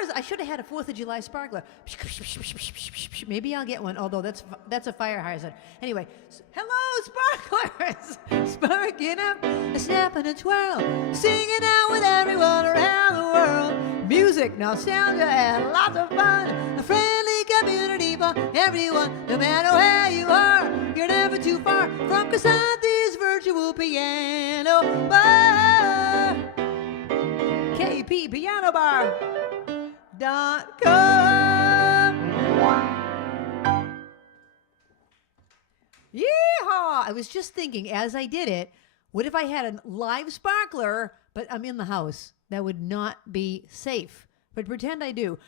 sparklers! I should have had a 4th of July sparkler. Maybe I'll get one, although that's a fire hydrant. Anyway, hello, sparklers! Sparking up, a snap and a twirl, singing out with everyone around the world. Music, nostalgia, and lots of fun. A friendly community for everyone, no matter where you are. You're never too far from Krisanti's virtual piano bar. KPPianobar.com. Yeehaw! I was just thinking as I did it, what if I had a live sparkler, but I'm in the house? That would not be safe. But pretend I do.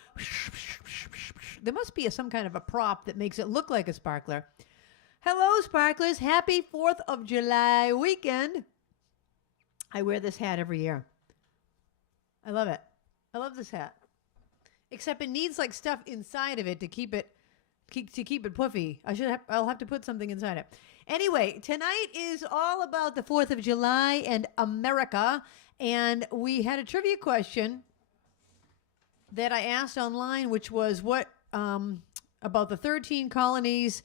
There must be some kind of a prop that makes it look like a sparkler. Hello, sparklers. Happy 4th of July weekend. I wear this hat every year. I love it. I love this hat. Except it needs like stuff inside of it to keep it puffy. I'll have to put something inside it. Anyway, tonight is all about the 4th of July and America. And we had a trivia question that I asked online, which was what about the 13 colonies,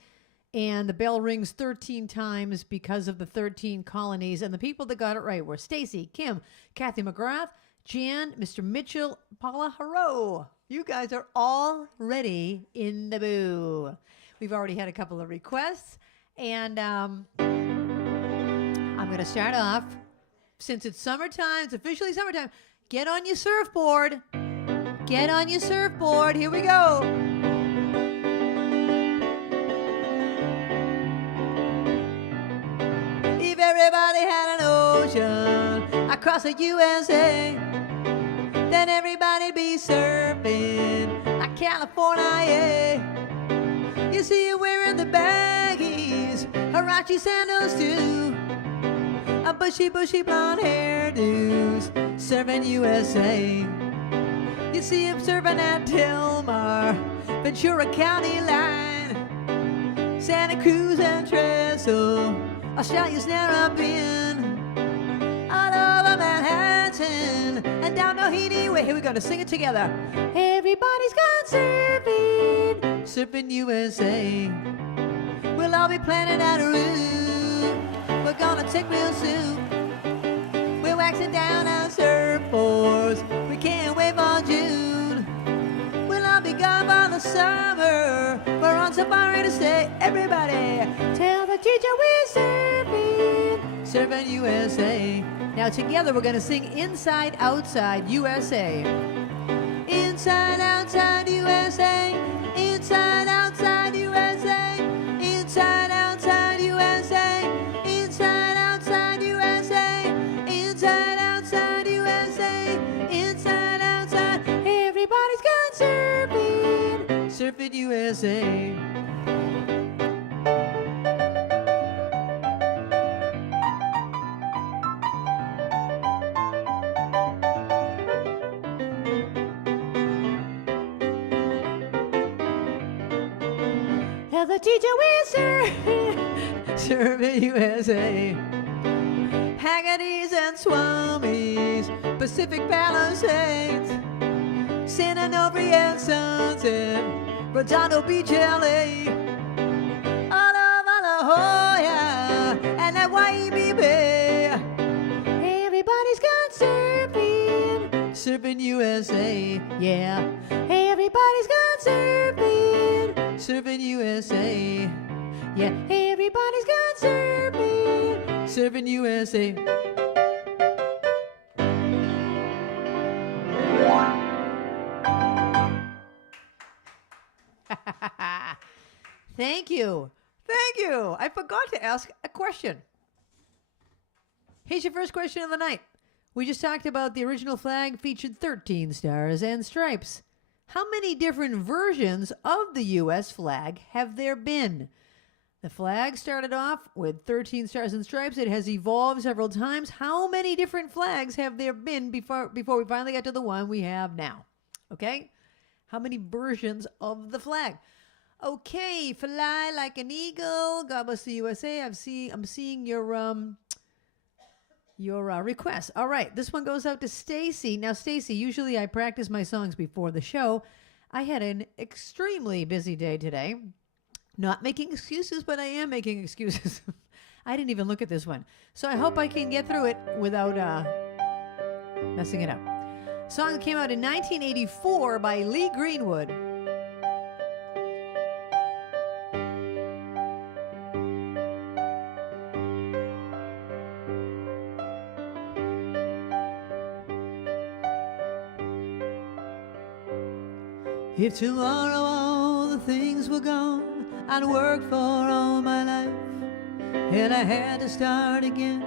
and the bell rings 13 times because of the 13 colonies. And the people that got it right were Stacy, Kim, Kathy McGrath, Jan, Mr. Mitchell, Paula Haro. You guys are already in the boo. We've already had a couple of requests, and I'm going to start off. Since it's summertime, it's officially summertime, get on your surfboard. Get on your surfboard. Here we go. If everybody had an ocean across the USA, then everybody'd be surfing like California. You see you wearing the baggies, Huarache sandals too, a bushy blonde hairdos, Surfin USA. You see him surfing at Delmar, Ventura County line, Santa Cruz and Trestle, Australia's Narrabeen, all over Manhattan, and down Tahiti Way. Here we go to sing it together. Everybody's gone surfing, Surfin USA. We'll all be planning out a route. We're gonna take real soon. We're waxing down our surfboards. We can't wait for June. We'll all be gone by the summer. We're on safari to stay. Everybody, tell the teacher we're surfing, Surfin USA. Now together we're gonna sing Inside Outside USA. Inside Outside USA. Inside Outside USA. Inside Outside USA. Inside Outside USA. Inside Outside USA. Inside Outside. Everybody's gone surfing, Surfin USA. Tell the teacher we're surfing, Surfin USA. Haggerty's and Swamis, Pacific Palisades, San Onofre and Sunset, Redondo Beach, LA, all over La Jolla and that Waimea Bay. Everybody's gone surfing, Surfin USA, yeah. Everybody's gone surfing, Surfin USA, yeah. Everybody's gone surfing, Surfin USA. Thank you. Thank you. I forgot to ask a question. Here's your first question of the night. We just talked about the original flag featured 13 stars and stripes. How many different versions of the U.S. flag have there been? The flag started off with 13 stars and stripes. It has evolved several times. How many different flags have there been before we finally got to the one we have now? Okay? How many versions of the flag? Okay, fly like an eagle. God bless the USA. I'm seeing your your requests. All right, this one goes out to Stacy. Now, Stacy, usually I practice my songs before the show. I had an extremely busy day today. Not making excuses, but I am making excuses. I didn't even look at this one. So I hope I can get through it without messing it up. Song came out in 1984 by Lee Greenwood. If tomorrow all the things were gone I'd worked for all my life, and I had to start again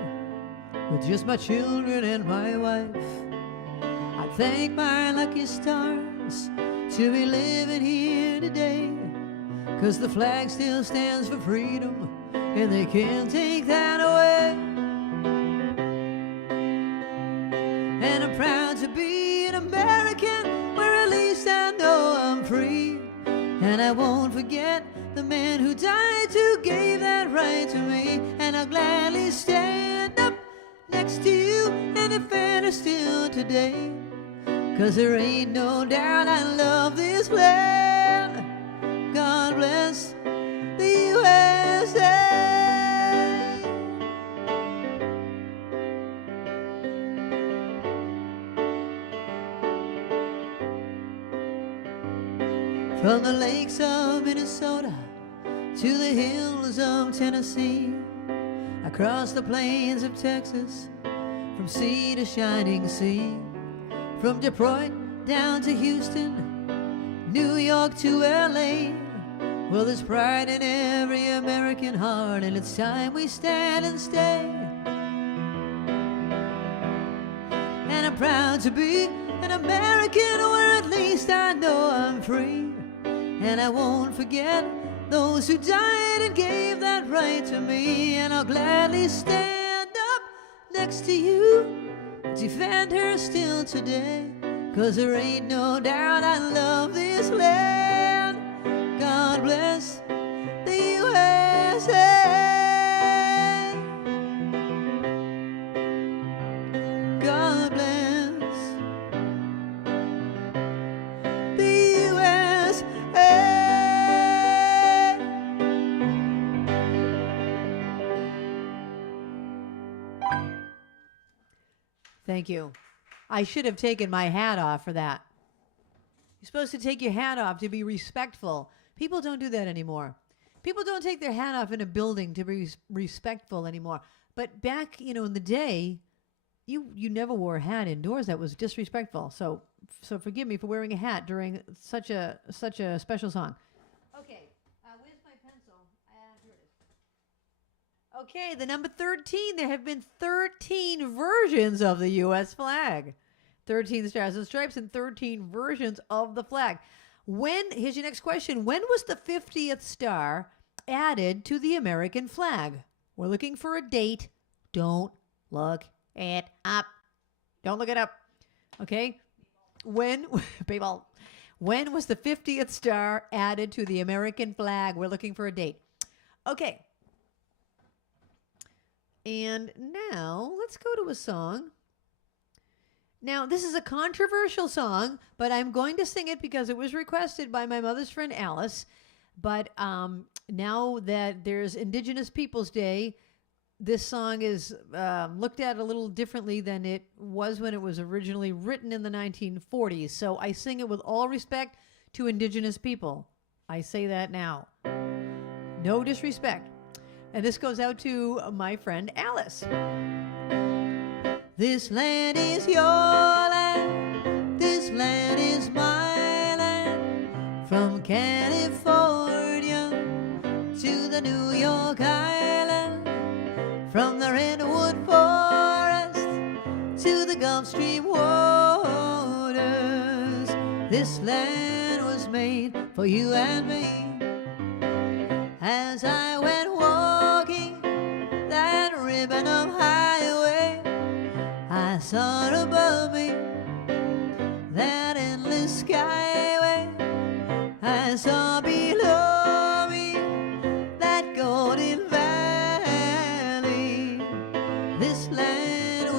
with just my children and my wife, I thank my lucky stars to be living here today, 'cause the flag still stands for freedom and they can't take that away. And I'm proud to be an American, where at least I know I'm free. And I won't forget the man who died to give that right to me. And I'll gladly stand up next to you and defend her still today, 'cause there ain't no doubt I love this land. God bless the USA. From the lakes of Minnesota to the hills of Tennessee, across the plains of Texas, from sea to shining sea, from Detroit down to Houston, New York to LA. Well, there's pride in every American heart, and it's time we stand and stay. And I'm proud to be an American, where at least I know I'm free. And I won't forget those who died and gave that right to me. And I'll gladly stand up next to you, defend her still today, 'cause there ain't no doubt I love this land. God bless the USA. God bless the USA. Thank you. I should have taken my hat off for that. You're supposed to take your hat off to be respectful. People don't do that anymore. People don't take their hat off in a building to be respectful anymore. But back, in the day, you never wore a hat indoors. That was disrespectful. So forgive me for wearing a hat during such a special song. Okay, where's my pencil? Here it is. Okay, the number 13. There have been 13 versions of the U.S. flag. 13 stars and stripes and 13 versions of the flag. Here's your next question. When was the 50th star added to the American flag? We're looking for a date. Don't look it up. Don't look it up. Okay? When was the 50th star added to the American flag? We're looking for a date. Okay. And now let's go to a song. Now, this is a controversial song, but I'm going to sing it because it was requested by my mother's friend Alice. But now that there's Indigenous Peoples Day, this song is looked at a little differently than it was when it was originally written in the 1940s. So I sing it with all respect to Indigenous people. I say that now. No disrespect. And this goes out to my friend Alice. This land is your land, this land is my land, from California to the New York Island, from the Redwood Forest to the Gulf Stream waters. This land was made for you and me. As I went walking that ribbon of highway, I saw above me that endless skyway. I saw below me that golden valley. This land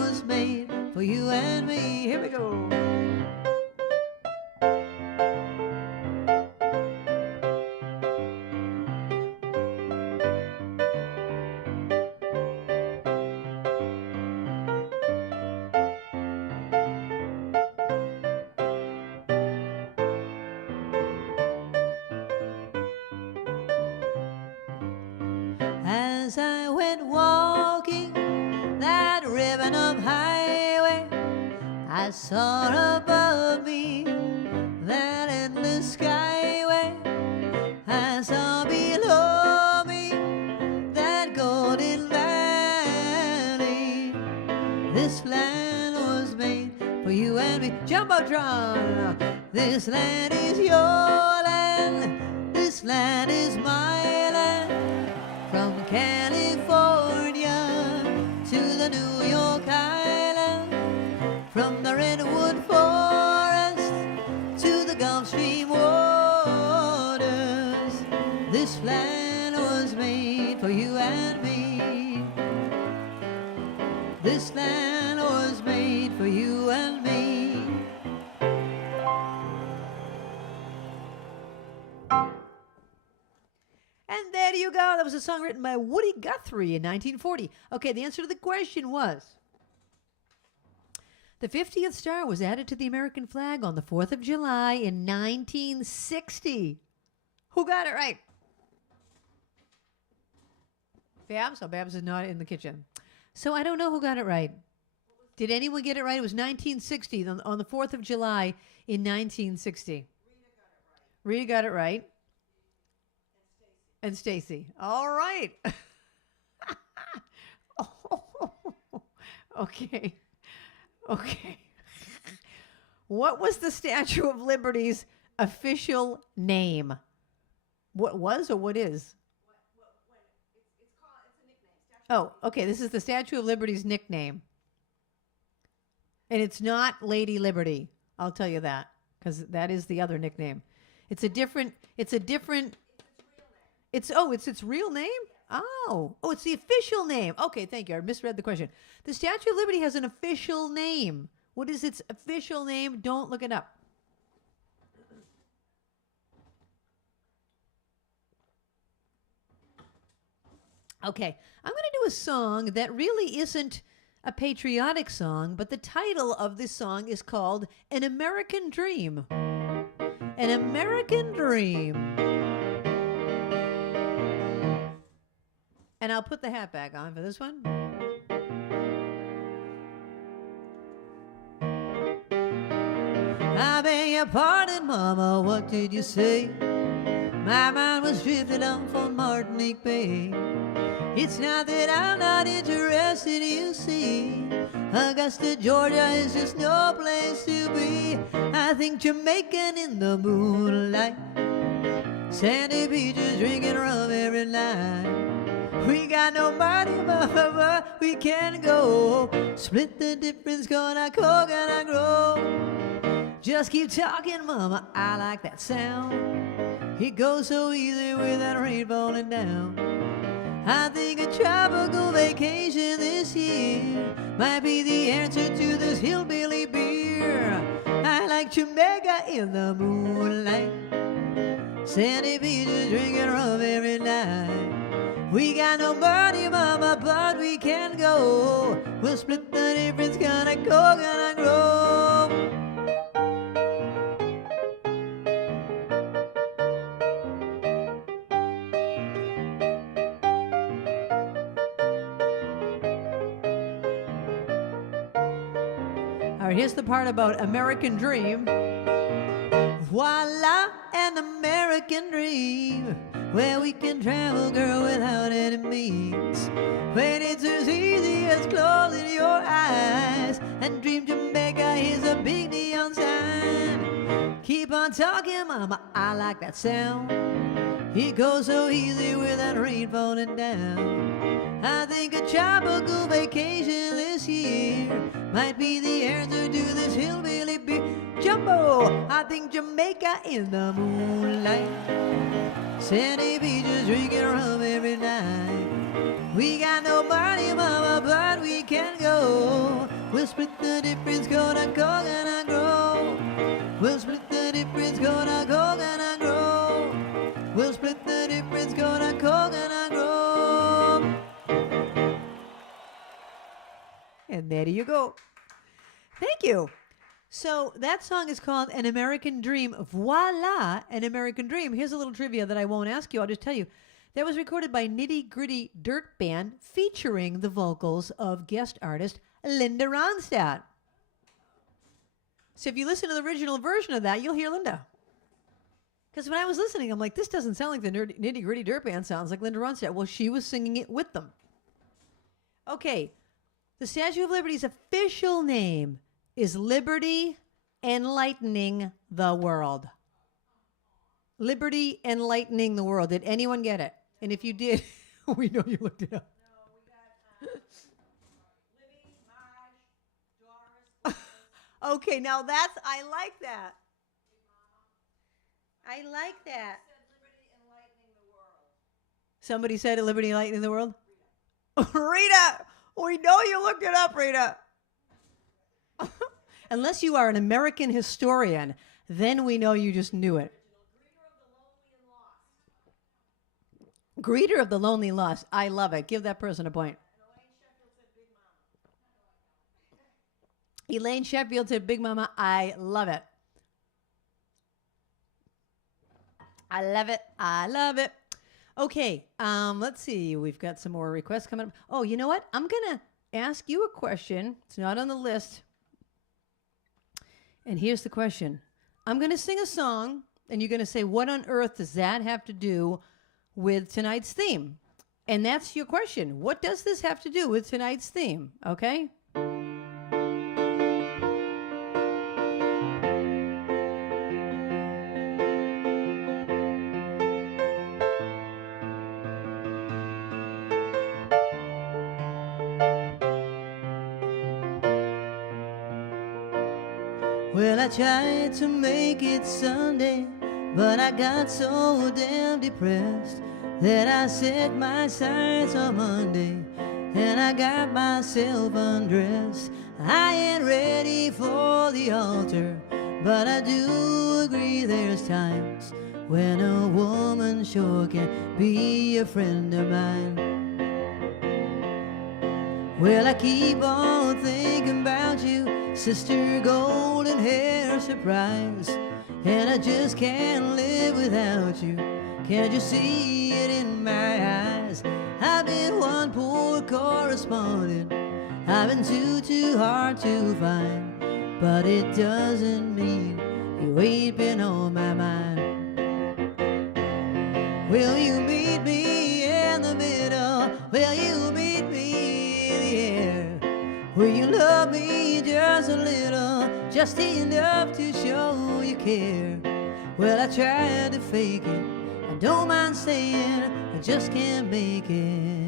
As I went walking that ribbon of highway, I saw above me that endless skyway. I saw below me that golden valley. This land was made for you and me. Jumbotron! This land is your land. This land is my land. From California to the New York Island, from the Redwood Forest to the Gulf Stream waters, this land was made for you and me. This land was made for you and me. And there you go. That was a song written by Woody Guthrie in 1940. Okay, the answer to the question was, the 50th star was added to the American flag on the 4th of July in 1960. Who got it right? Babs? Oh, Babs is not in the kitchen. So I don't know who got it right. Did anyone get it right? It was 1960, on the 4th of July in 1960. Rita got it right. And Stacy. All right. Okay. Okay. What was the Statue of Liberty's official name? What was or what is? It's a nickname. Oh, okay. This is the Statue of Liberty's nickname. And it's not Lady Liberty. I'll tell you that, because that is the other nickname. It's its real name? Oh, it's the official name. Okay, thank you. I misread the question. The Statue of Liberty has an official name. What is its official name? Don't look it up. Okay, I'm going to do a song that really isn't a patriotic song, but the title of this song is called An American Dream. An American Dream. And I'll put the hat back on for this one. I beg your pardon, Mama, what did you say? My mind was drifted off on Martinique Bay. It's not that I'm not interested, you see. Augusta, Georgia is just no place to be. I think Jamaican in the moonlight, sandy beaches drinking rum every night. We got no money, but we can go. Split the difference, gonna coconut grow. Just keep talking, Mama, I like that sound. It goes so easy with that rain falling down. I think a tropical vacation this year might be the answer to this hillbilly beer. I like Jamaica in the moonlight, sandy beaches drinking rum every night. We got no money, Mama, but we can go. We'll split the difference, gonna coconut grow. All right, here's the part about American Dream. Voila, an American dream, where we can travel, girl, without any means. When it's as easy as closing your eyes and dream Jamaica is a big neon sign. Keep on talking, Mama, I like that sound. It goes so easy with that rain falling down. I think a tropical vacation this year might be the answer to this hillbilly beer. Jumbo, I think Jamaica in the moonlight, sandy beaches drinking rum every night. We got no money, Mama, but we can go. We'll split the difference, gonna coconut grow. We'll split the difference, gonna coconut grow. We'll split the difference, gonna coconut grow. And there you go. Thank you. So that song is called An American Dream. Voila, An American Dream. Here's a little trivia that I won't ask you. I'll just tell you. That was recorded by Nitty Gritty Dirt Band featuring the vocals of guest artist Linda Ronstadt. So if you listen to the original version of that, you'll hear Linda. Because when I was listening, I'm like, this doesn't sound like the Nitty Gritty Dirt Band sounds like Linda Ronstadt. Well, she was singing it with them. Okay, the Statue of Liberty's official name is Liberty Enlightening the World. Liberty Enlightening the World. Did anyone get it? And if you did, we know you looked it up. No, we got Libby, Marge, Doris. Okay, now that's, I like that. I like that. Said Liberty Enlightening the World. Somebody said Liberty Enlightening the World? Rita, we know you looked it up, Rita. Unless you are an American historian, then we know you just knew it. Greeter of the Lonely and Lost. I love it. Give that person a point. Elaine Sheffield said Big Mama. I love it. I love it. I love it. Okay, let's see. We've got some more requests coming up. Oh, you know what? I'm going to ask you a question. It's not on the list. And here's the question. I'm going to sing a song, and you're going to say, what on earth does that have to do with tonight's theme? And that's your question. What does this have to do with tonight's theme? Okay? Well, I tried to make it Sunday, but I got so damn depressed that I set my sights on Monday, and I got myself undressed. I ain't ready for the altar, but I do agree there's times when a woman sure can be a friend of mine. Well, I keep on thinking about you, Sister Golden Hair Surprise, and I just can't live without you. Can't you see it in my eyes? I've been one poor correspondent, I've been too hard to find, but it doesn't mean you ain't been on my mind. Will you meet me in the middle? Will you meet me in the air? Will you love me just a little, just enough to show you care? Well, I tried to fake it, I don't mind saying I just can't make it.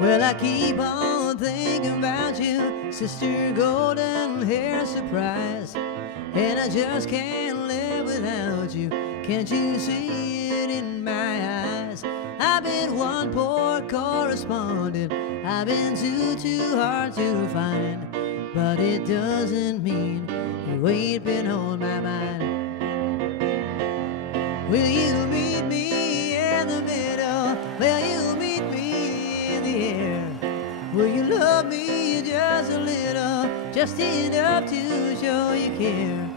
Well, I keep on thinking about you, Sister Golden Hair Surprise, and I just can't live without you. Can't you see it in my eyes? I've been one poor correspondent, I've been too hard to find, but it doesn't mean you ain't been on my mind. Will you meet me in the middle? Will you meet me in the air? Will you love me just a little, just enough to show you care?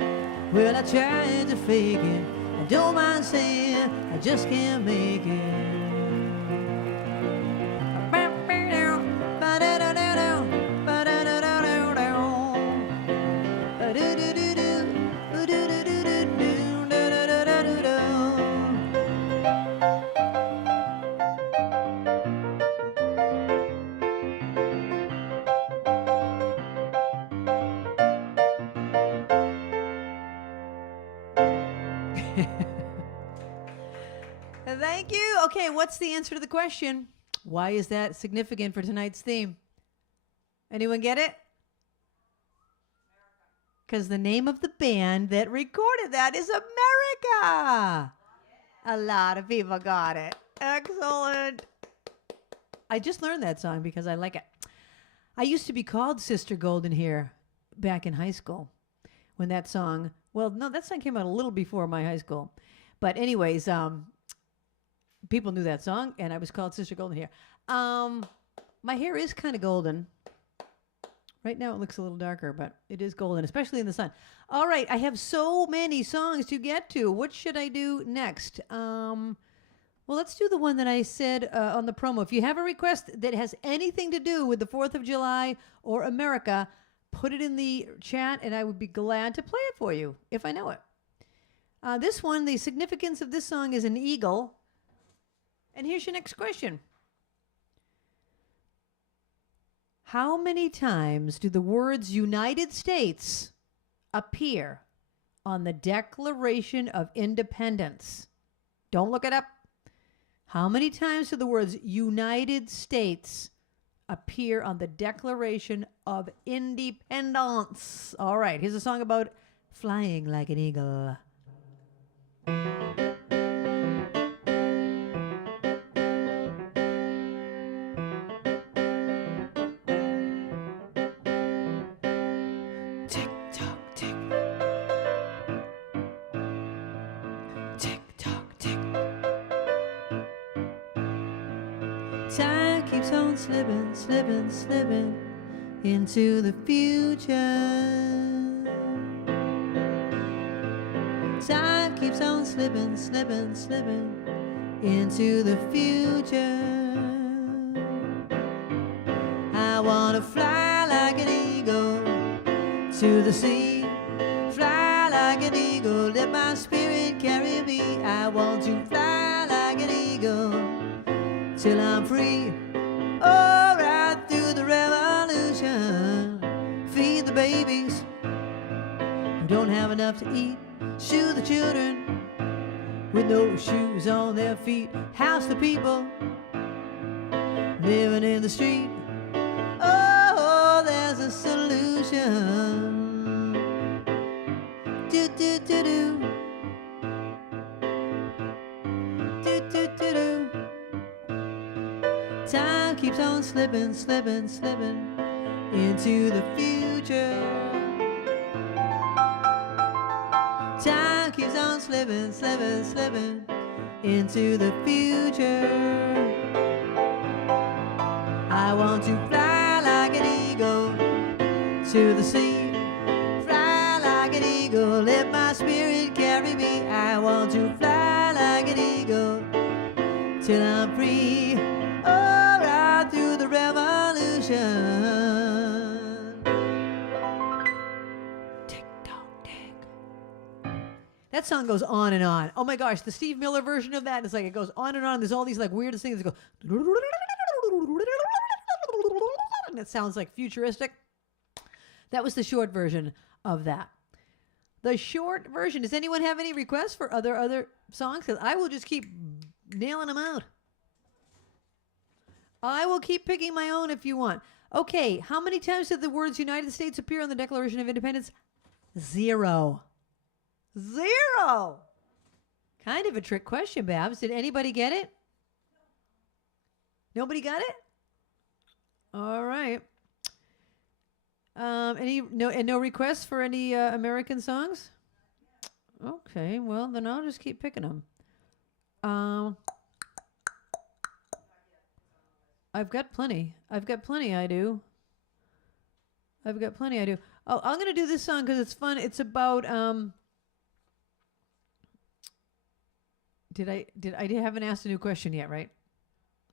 Well, I tried to fake it, I don't mind saying I just can't make it. Thank you. Okay, what's the answer to the question? Why is that significant for tonight's theme? Anyone get it? Because the name of the band that recorded that is America. A lot of people got it. Excellent. I just learned that song because I like it. I used to be called Sister Golden Hair back in high school when that song, well, no, that song came out a little before my high school. But anyways, people knew that song, and I was called Sister Golden Hair. My hair is kind of golden. Right now it looks a little darker, but it is golden, especially in the sun. All right, I have so many songs to get to. What should I do next? Well, let's do the one that I said on the promo. If you have a request that has anything to do with the 4th of July or America, put it in the chat, and I would be glad to play it for you if I know it. This one, the significance of this song is an eagle. And here's your next question. How many times do the words United States appear on the Declaration of Independence? Don't look it up. How many times do the words United States appear on the Declaration of Independence? All right, here's a song about flying like an eagle. Time keeps on slipping, slipping, slipping into the future. Time keeps on slipping, slipping, slipping into the future. I wanna fly like an eagle to the sea. Fly like an eagle, let my spirit carry me. I want to fly like an eagle till I'm free. Oh, right through the revolution. Feed the babies who don't have enough to eat. Shoe the children with no shoes on their feet. House the people living in the street. Oh, there's a solution. Do, do, do, do. Do, do, do, do. Time keeps on slipping, slipping, slipping into the future. Time keeps on slipping, slipping, slipping into the future. I want to fly like an eagle to the sea. Fly like an eagle, let my spirit carry me. I want to fly like an eagle till I'm free. Oh, right through the revolution. Tick tock tick. That song goes on and on. Oh my gosh, the Steve Miller version of that is like it goes on and on. There's all these like weirdest things that go, and it sounds like futuristic. That was the short version of that. The short version. Does anyone have any requests for other songs? Because I will just keep nailing them out. I will keep picking my own if you want. Okay, how many times did the words United States appear on the Declaration of Independence? 0. 0. Kind of a trick question, Babs. Did anybody get it? Nobody got it? All right. No requests for any American songs? Okay, well then I'll just keep picking them. I've got plenty. I do. Oh, I'm gonna do this song because it's fun. It's about I haven't asked a new question yet, right?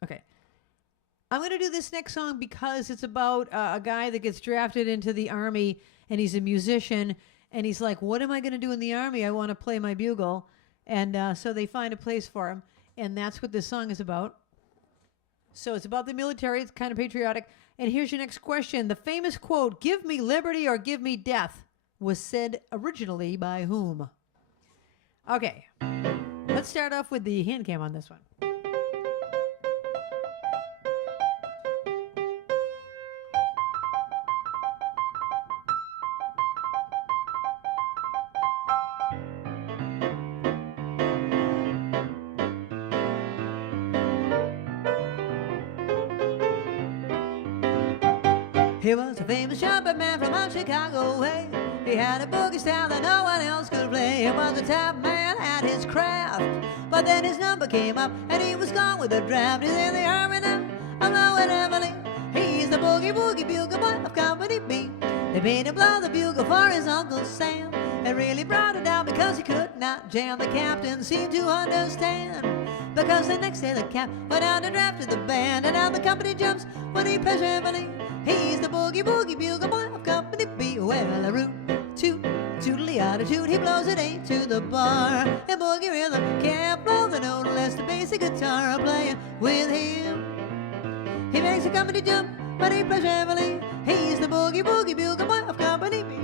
Okay. I'm going to do this next song because it's about a guy that gets drafted into the Army, and he's a musician, and he's like, what am I going to do in the Army? I want to play my bugle. And so they find a place for him, and that's what this song is about. So it's about the military. It's kind of patriotic. And here's your next question. The famous quote, "Give me liberty or give me death," was said originally by whom? Okay. Let's start off with the hand cam on this one. He was a famous trumpet man from out Chicago way. He had a boogie style that no one else could play. He was a top man, had at his craft. But then his number came up and he was gone with the draft. He's in the army now, I'm blowing heavily. He's the boogie woogie bugle boy of Company B. They made him blow the bugle for his Uncle Sam. It really brought it down because he could not jam. The captain seemed to understand, because the next day the cap went out and drafted the band. And now the company jumps when he plays heavily. He's the boogie woogie bugle boy of Company B. Well, a root toot tootly attitude, he blows it 8 to the bar. And boogie rhythm can't blow the note unless the basic guitar playing with him. He makes the company jump when he plays heavily. He's the boogie woogie bugle boy of Company B.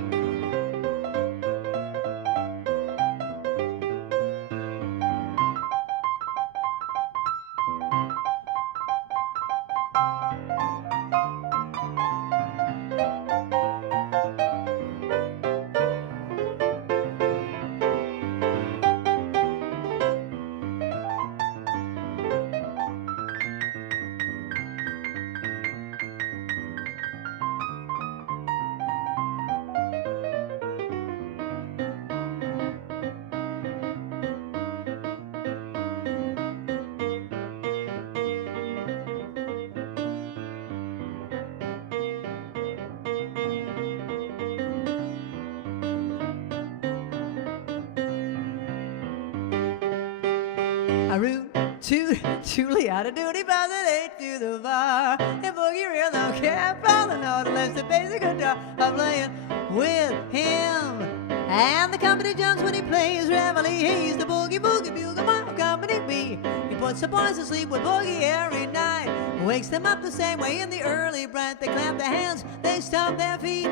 A root toot tootly attitude, he blows it 8 to the bar. And boogie rhythm can't follow the note unless the basic guitar are playing with him. And the company jumps when he plays reveille. He's the boogie boogie bugle boy of Company B. He puts the boys to sleep with boogie every night, wakes them up the same way in the early bright. They clap their hands, they stomp their feet,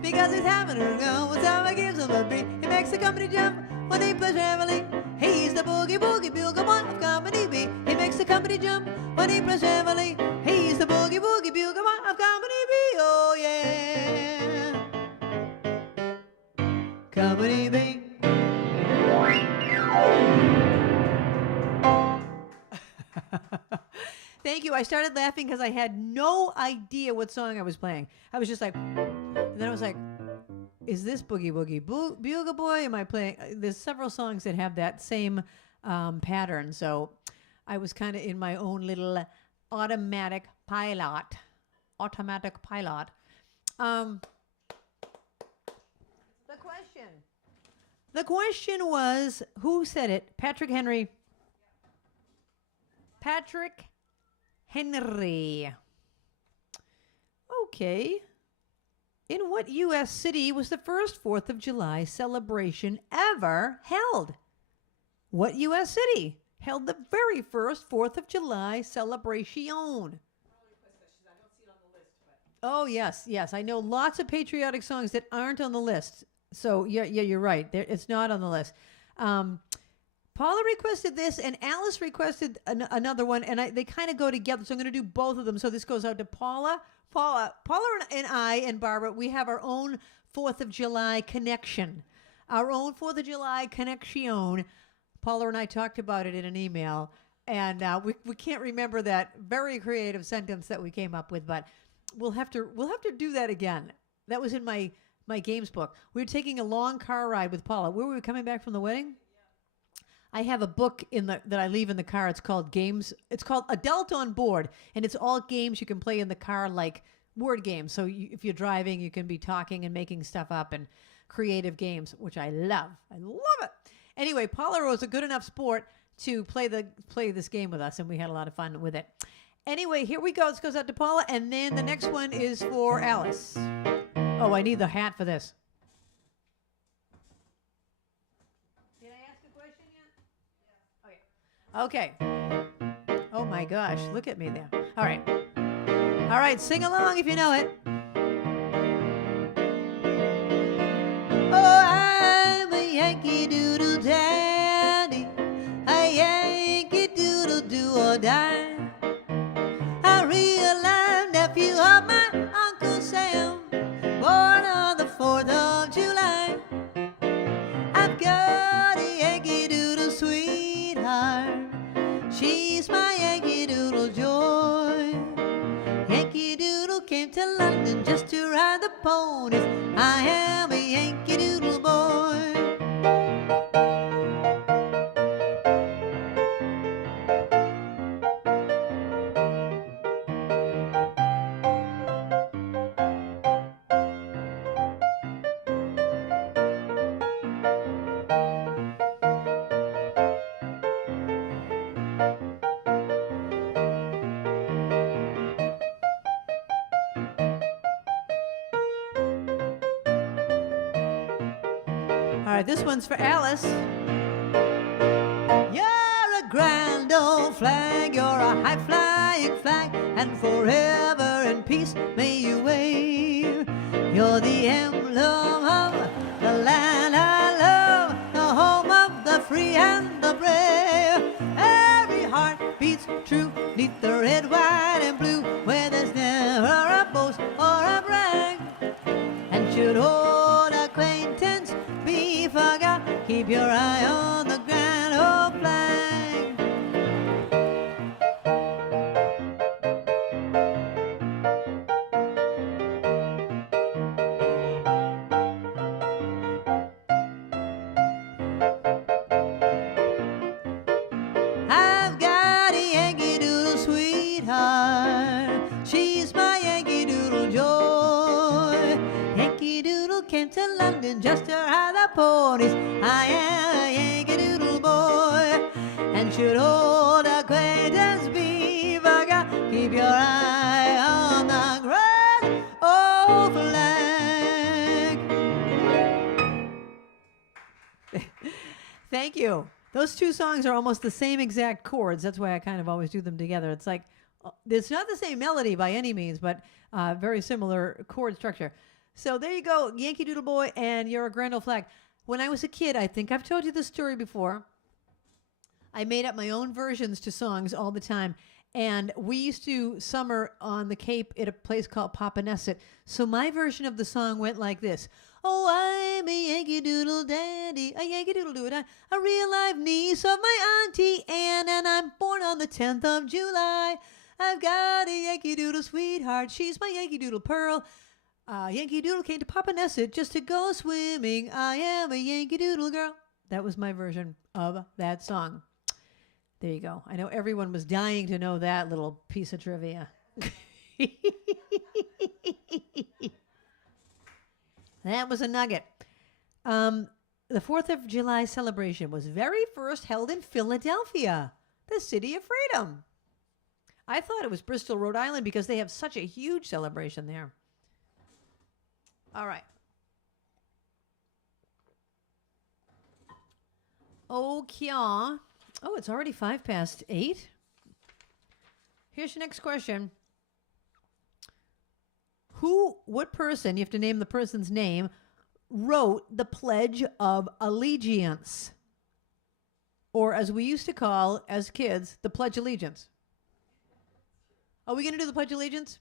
because he's having a go when someone gives him a beat. He makes the company jump when he plays reveille. He's the boogie boogie bugle boy of Company B. He makes the company jump when he plays reveille. He's the boogie boogie bugle boy of Company B. Oh yeah, Company B. Thank you. I started laughing because I had no idea what song I was playing. I was just like, and then I was like, is this Boogie Woogie Bugle Boy? Am I playing? There's several songs that have that same pattern. So I was kind of in my own little automatic pilot. The question was, who said it? Patrick Henry. Okay. In what U.S. city was the first 4th of July celebration ever held? What U.S. city held the very first 4th of July celebration? Oh, yes. I know lots of patriotic songs that aren't on the list. So, yeah, you're right. It's not on the list. Paula requested this, and Alice requested another one, and they kind of go together, so I'm going to do both of them. So this goes out to Paula and I and Barbara, we have our own 4th of July connection. Our own 4th of July connection. Paula and I talked about it in an email, and we can't remember that very creative sentence that we came up with, but we'll have to do that again. That was in my games book. We were taking a long car ride with Paula. Where were we coming back from the wedding? I have a book that I leave in the car. It's called Games. It's called Adult on Board, and it's all games you can play in the car, like word games. So if you're driving, you can be talking and making stuff up, and creative games, which I love. I love it. Anyway, Paula was a good enough sport to play this game with us, and we had a lot of fun with it. Anyway, here we go. This goes out to Paula, and then the next one is for Alice. Oh, I need the hat for this. Did I ask a question yet? Yeah. Okay. Oh my gosh, look at me there. All right, sing along if you know it. Oh, I'm a Yankee Doodle Dandy, a Yankee Doodle do or die. A real live nephew of my Uncle Sam, born on the 4th of July. I've got a Yankee Doodle sweetheart, she's my Yankee Doodle joy. Yankee Doodle came to London just to ride the ponies. I am a Yankee Doodle boy. right, this one's for Alice. You're a grand old flag, you're a high-flying flag, and forever in peace may you wave. You're the emblem of the land I love, the home of the free and the brave. Every heart beats true neath the red, white, and blue, where there's never a boast or a brag. And should old acquaintance be forgot, keep your eye on the grand old flag. I've got a Yankee Doodle sweetheart, she's my Yankee Doodle joy. Yankee Doodle came to London just to ride the ponies. I am a Yankee Doodle boy, and should old acquaintance be forgot, keep your eye on the grand old flag. Thank you. Those two songs are almost the same exact chords. That's why I kind of always do them together. It's like, it's not the same melody by any means, but very similar chord structure. So there you go, Yankee Doodle Boy and You're a Grand Old Flag. When I was a kid, I think I've told you this story before, I made up my own versions to songs all the time. And we used to summer on the Cape at a place called Papanesset. So my version of the song went like this. Oh, I'm a Yankee Doodle Dandy, a Yankee Doodle Doodle, a real live niece of my Auntie Anne, and I'm born on the 10th of July. I've got a Yankee Doodle sweetheart, she's my Yankee Doodle pearl. Yankee Doodle came to Papanesset just to go swimming. I am a Yankee Doodle girl. That was my version of that song. There you go. I know everyone was dying to know that little piece of trivia. That was a nugget. The 4th of July celebration was very first held in Philadelphia, the city of freedom. I thought it was Bristol, Rhode Island, because they have such a huge celebration there. All right. Okay. Oh, it's already 8:05. Here's your next question. What person, you have to name the person's name, wrote the Pledge of Allegiance? Or as we used to call, as kids, the Pledge Allegiance. Are we going to do the Pledge Allegiance?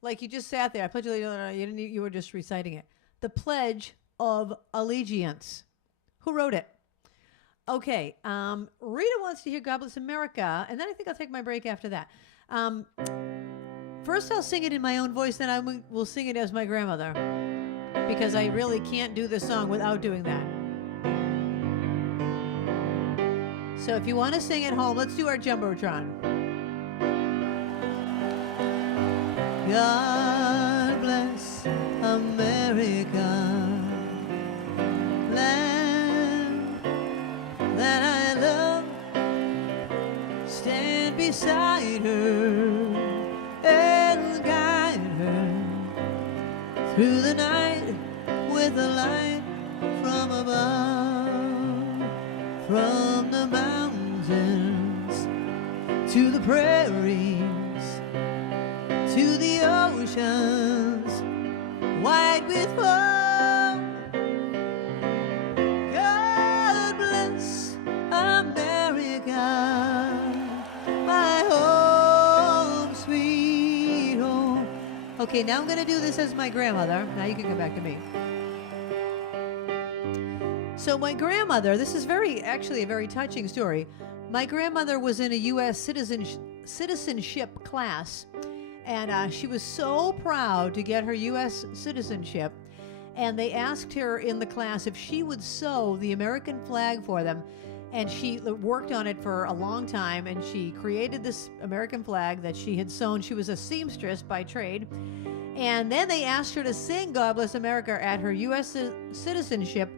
Like you just sat there, I pledge allegiance, you were just reciting it. The Pledge of Allegiance. Who wrote it? Okay, Rita wants to hear God Bless America, and then I think I'll take my break after that. First I'll sing it in my own voice, then I will sing it as my grandmother, because I really can't do this song without doing that. So if you want to sing at home, let's do our Jumbotron. God bless America, land that I love. Stand beside her and guide her through the night with a light from above, from the mountains to the prairies, to the oceans white with foam. God bless America, my home, sweet home. Okay, now I'm going to do this as my grandmother. Now you can come back to me. So my grandmother, this is actually a very touching story. My grandmother was in a U.S. citizenship class, and she was so proud to get her U.S. citizenship, and they asked her in the class if she would sew the American flag for them, and she worked on it for a long time, and she created this American flag that she had sewn. She was a seamstress by trade, and then they asked her to sing God Bless America at her U.S. citizenship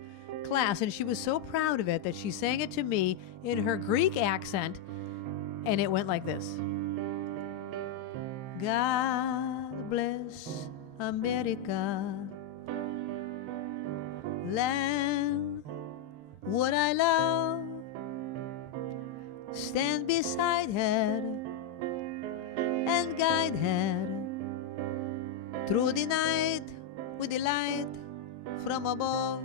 class, and she was so proud of it that she sang it to me in her Greek accent, and it went like this. God bless America, land Would I love stand beside her and guide her through the night with the light from above,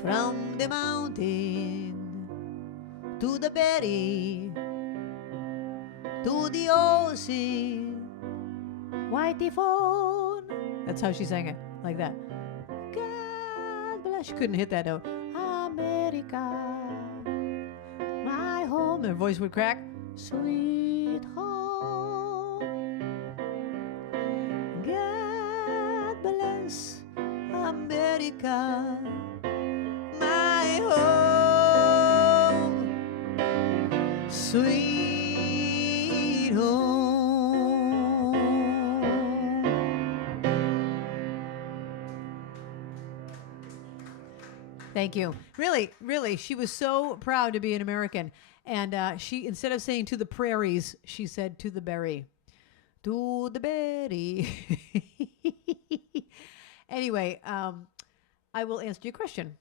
from the mountain to the berry to the ocean, whitey phone. That's how she sang it, like that. God bless. She couldn't hit that note. America, my home. Her voice would crack. Sweet home. God bless America, my home. Sweet home. Thank you. Really, really, she was so proud to be an American. And she, instead of saying to the prairies, she said to the berry. To the berry. Anyway, I will answer your question.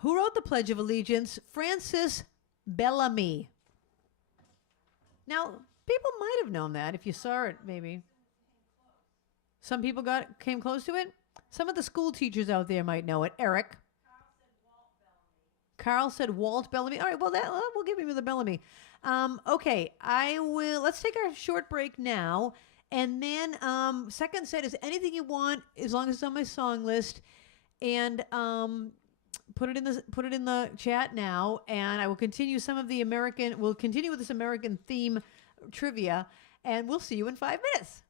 Who wrote the Pledge of Allegiance? Francis Bellamy. Now, people might have known that if you saw it, maybe. Some people came close to it. Some of the school teachers out there might know it. Eric. Carl said Walt Bellamy. All right, well, we'll give him the Bellamy. Okay, let's take our short break now. And then second set is anything you want, as long as it's on my song list. And put it in the chat now. And I will continue we'll continue with this American theme trivia. And we'll see you in 5 minutes.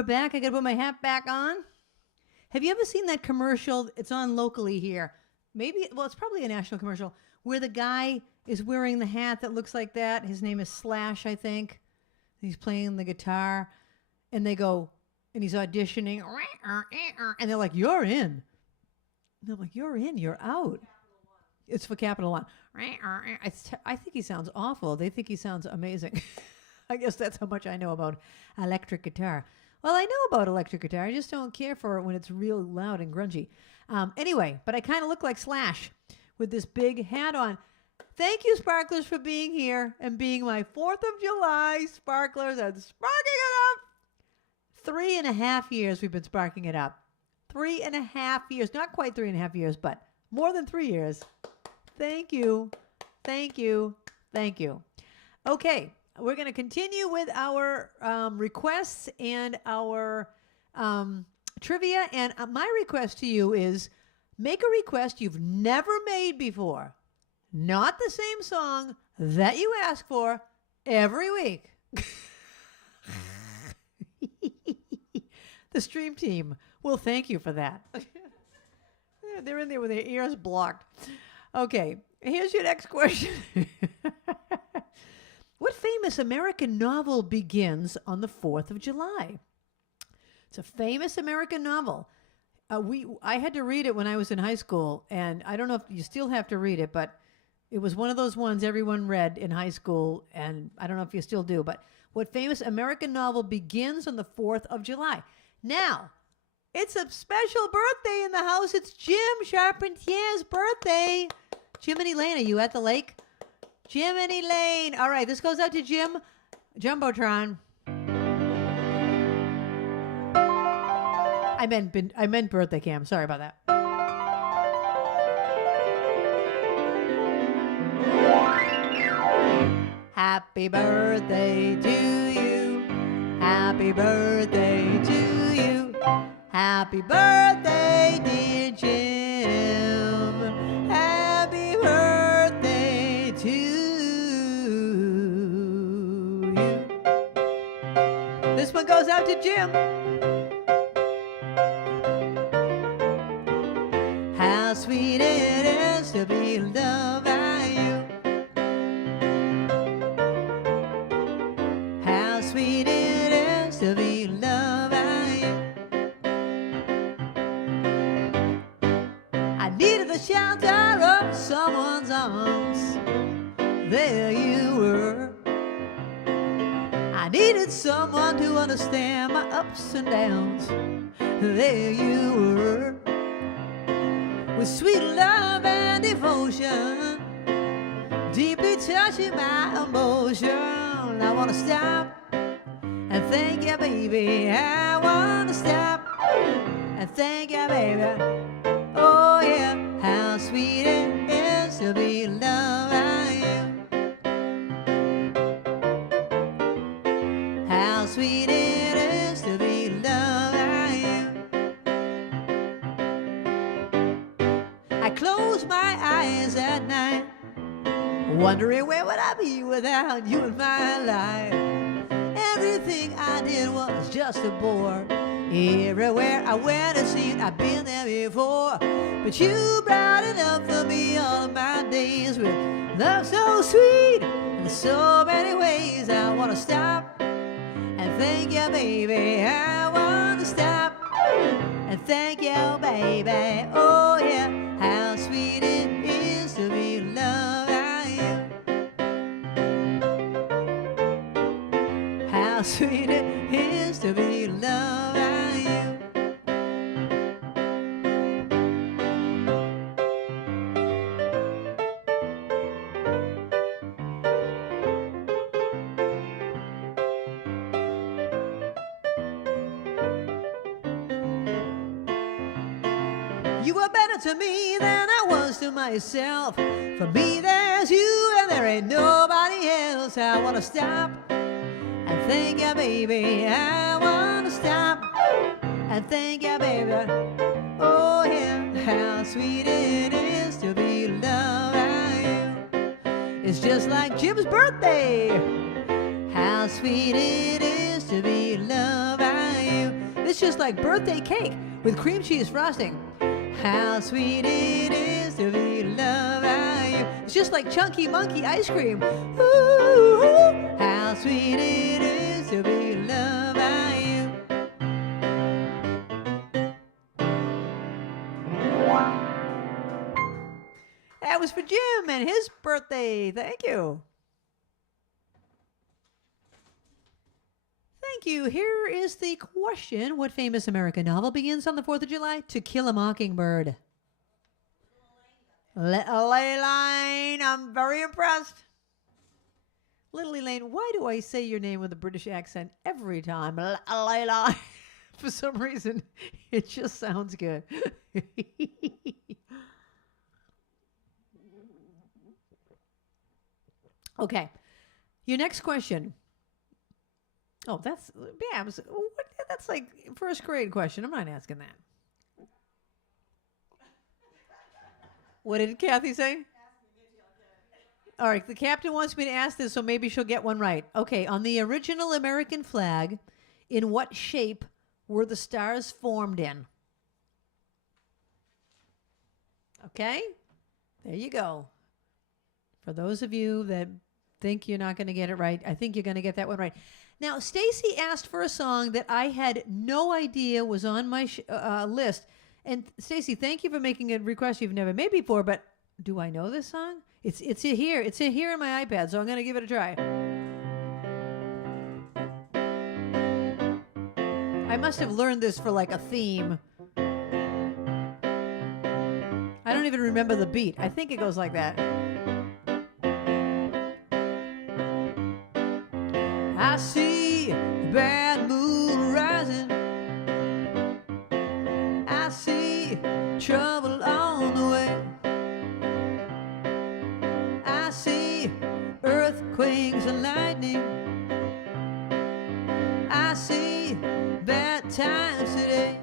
we're back. I got to put my hat back on. Have you ever seen that commercial? It's on locally here. Maybe, well, it's probably a national commercial where the guy is wearing the hat that looks like that. His name is Slash, I think. He's playing the guitar, and they go, and he's auditioning, and they're like, "You're in." And they're like, "You're in. You're out." It's for Capital One. I think he sounds awful. They think he sounds amazing. I guess that's how much I know about electric guitar. Well, I know about electric guitar. I just don't care for it when it's real loud and grungy. Anyway, but I kind of look like Slash with this big hat on. Thank you, Sparklers, for being here and being my 4th of July Sparklers and sparking it up. 3.5 years we've been sparking it up. 3.5 years. Not quite 3.5 years, but more than 3 years. Thank you. Thank you. Thank you. Okay. We're going to continue with our requests and our trivia. And my request to you is make a request you've never made before. Not the same song that you ask for every week. The stream team will thank you for that. They're in there with their ears blocked. Okay, here's your next question. What famous American novel begins on the 4th of July? It's a famous American novel. I had to read it when I was in high school, and I don't know if you still have to read it, but it was one of those ones everyone read in high school, and I don't know if you still do, but what famous American novel begins on the 4th of July? Now, it's a special birthday in the house. It's Jim Charpentier's birthday. Jiminy Lane, are you at the lake? Jiminy Lane. All right, this goes out to Jim Jumbotron. I meant birthday cam. Sorry about that. Happy birthday to you. Happy birthday to you. Happy birthday, dear Jim. Happy birthday to you. This one goes out to Jim. How sweet it is to be loved by you. How sweet it is to be loved by you. I needed the shelter of someone's arms. There you were. I needed someone to understand my ups and downs. There you were. With sweet love and devotion, deeply touching my emotion. I want to stop and thank you, baby. I want to stop and thank you, baby. Oh yeah, how sweet it is to be loved by you. How sweet it is to be loved by you. I close my eyes at night, wondering where would I be without you in my life. Everything I did was just a bore. Everywhere I went it seemed I've been there before. But you brought it up for me all of my days with love so sweet in so many ways. I want to stop and thank you, baby. I want to stop and thank you, baby. Oh yeah, how sweet it is to be loved by you. How sweet it is to be loved by you. You were better to me than I was to myself. For me there's you and there ain't nobody else. I want to stop and thank you, baby. I want to stop and thank you, baby. Oh yeah, how sweet it is to be loved by you. It's just like Jim's birthday. How sweet it is to be loved by you. it's just like birthday cake with cream cheese frosting. How sweet it is to be loved by you. It's just like Chunky Monkey ice cream. Ooh, how sweet it is to be loved by you. That was for Jim and his birthday. Thank you. Thank you. Here is the question. What famous American novel begins on the 4th of July? To Kill a Mockingbird. Little Elaine. I'm very impressed. Little Elaine, why do I say your name with a British accent every time? Little Elaine. For some reason, it just sounds good. Okay. Your next question. Oh, that's that's like first grade question. I'm not asking that. What did Kathy say? All right, the captain wants me to ask this, so maybe she'll get one right. Okay, on the original American flag, in what shape were the stars formed in? Okay, there you go. For those of you that think you're not going to get it right, I think you're going to get that one right. Now, Stacy asked for a song that I had no idea was on my list. And Stacy, thank you for making a request you've never made before, but do I know this song? It's here. It's here in my iPad, so I'm going to give it a try. I must have learned this for like a theme. I don't even remember the beat. I think it goes like that. I see the bad moon rising. I see trouble on the way. I see earthquakes and lightning. I see bad times today.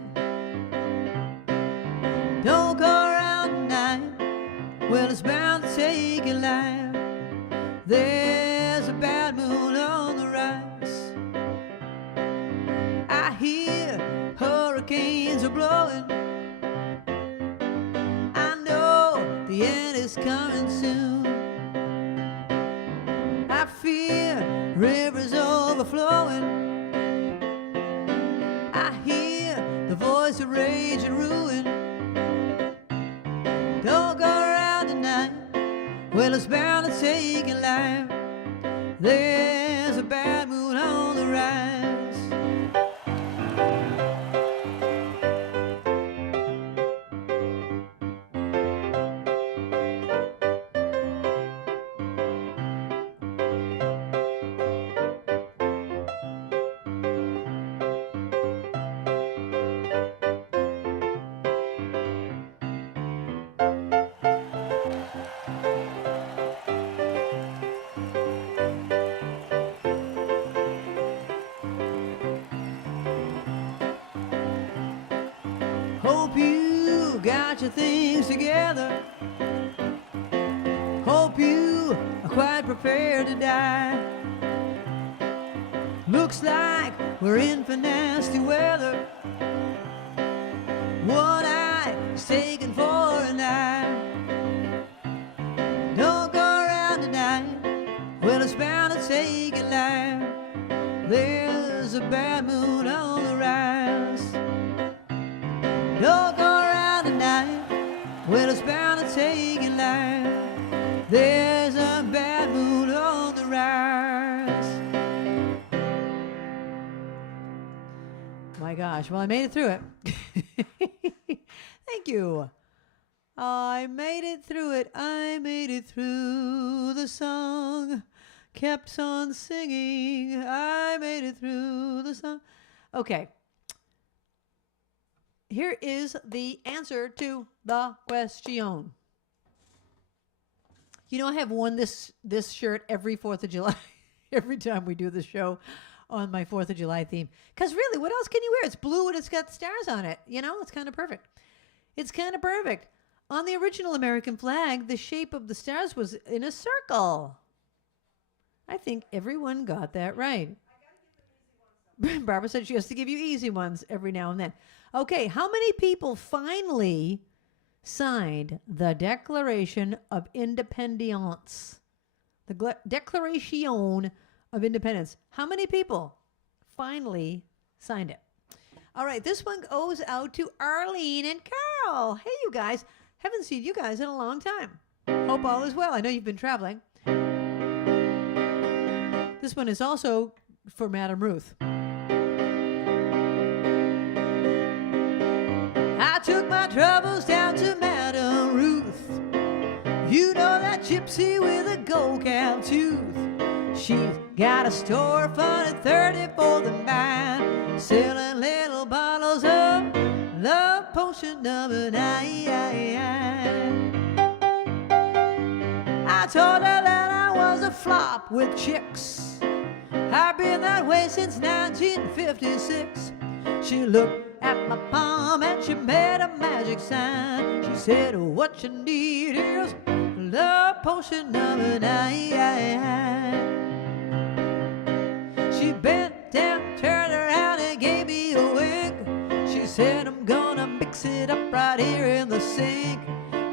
Don't go around tonight. Well, it's bound to take your life. There's a bad moon on the rise. I hear hurricanes are blowing. I know the end is coming soon. I fear rivers overflowing. I hear the voice of rage and ruin. Don't go around tonight. Well, it's bound to take your life. There's a bad moon on the rise. Hope you got your things together. Hope you are quite prepared to die. Looks like we're in for nasty weather. One eye is taken for an eye. Don't go around tonight. Well, it's bound to take your life. There's a bad moon on the rise. Don't go around tonight. Well, it's bound to take your life. There's a bad mood on the rise. My gosh, well, I made it through it. Thank you. I made it through it. I made it through the song. Kept on singing. I made it through the song. Okay. Here is the answer to the question. You know, I have worn this shirt every 4th of July, every time we do the show on my 4th of July theme. Because really, what else can you wear? It's blue and it's got stars on it. You know, it's kind of perfect. It's kind of perfect. On the original American flag, the shape of the stars was in a circle. I think everyone got that right. Barbara said she has to give you easy ones every now and then. Okay, how many people finally signed the Declaration of Independence? The Declaration of Independence. How many people finally signed it? All right, this one goes out to Arlene and Carl. Hey, you guys. Haven't seen you guys in a long time. Hope all is well. I know you've been traveling. This one is also for Madam Ruth. I took my troubles down to Madam Ruth. You know that gypsy with a gold cap tooth. She's got a storefront at 34th and Vine, selling little bottles of the potion number 9. I told her that I was a flop with chicks. I've been that way since 1956. She looked at my palm and she made a magic sign. She said, what you need is the potion number 9. She bent down, turned around and gave me a wink. She said, I'm gonna mix it up right here in the sink.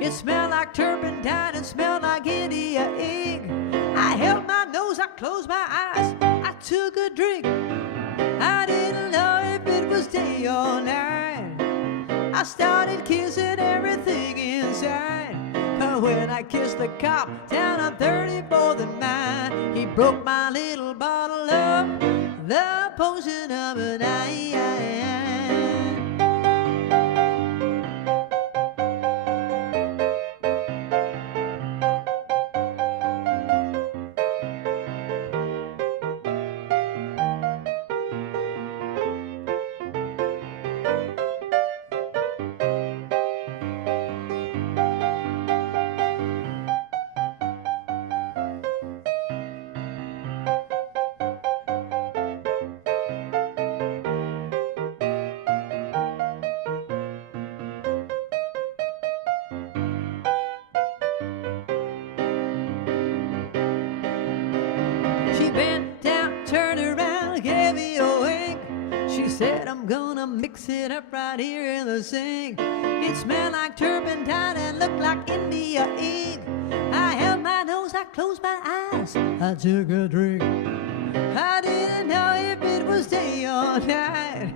It smelled like turpentine and smelled like India ink. I held my nose, I closed my eyes, I took a drink. I didn't know if it was day or night. I started kissing everything inside. But when I kissed the cop down on 34th and Vine, he broke my little bottle of the potion of a 9. She bent down, turned around, gave me a wink. She said, I'm gonna mix it up right here in the sink. It smelled like turpentine and looked like India ink. I held my nose, I closed my eyes, I took a drink. I didn't know if it was day or night.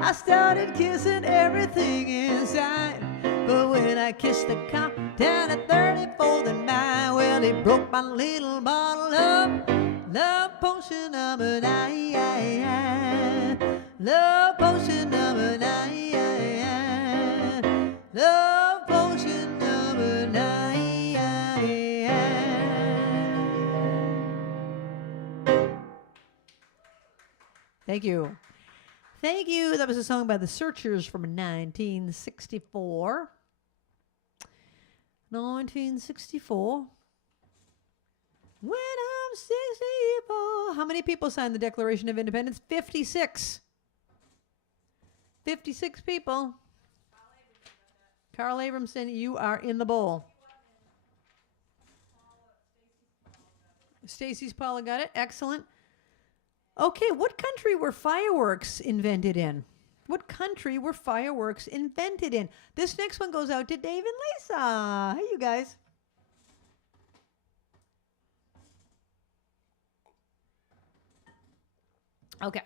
I started kissing everything inside. But when I kissed the cop down at 34th and Vine, well, he broke my little bottle of the potion number 9. The potion number 9. The potion number 9. Thank you. Thank you. That was a song by the Searchers from 1964. 1964. When I'm 64. How many people signed the Declaration of Independence? 56. 56 people. Carl Abramson, you are in the bowl. Stacy's Paula got it. Excellent. Okay, what country were fireworks invented in? What country were fireworks invented in? This next one goes out to Dave and Lisa. Hey, you guys. Okay.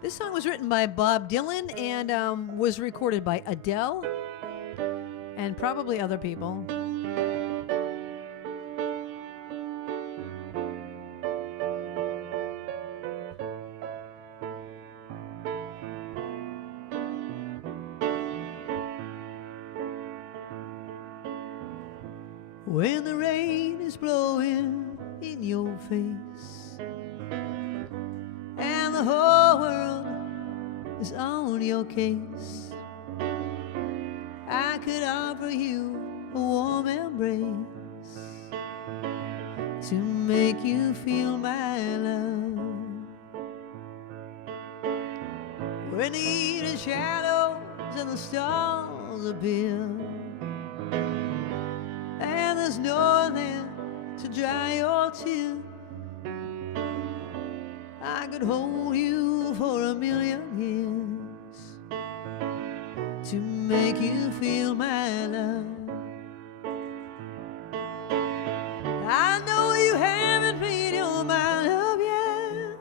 This song was written by Bob Dylan and was recorded by Adele and probably other people. When the rain is blowing in your face and the whole world is on your case, I could offer you a warm embrace to make you feel my love. When the evening shadows and the stars appear and there's no one there to dry your tears, I could hold you for a million years to make you feel my love. I know you haven't made your mind up yet,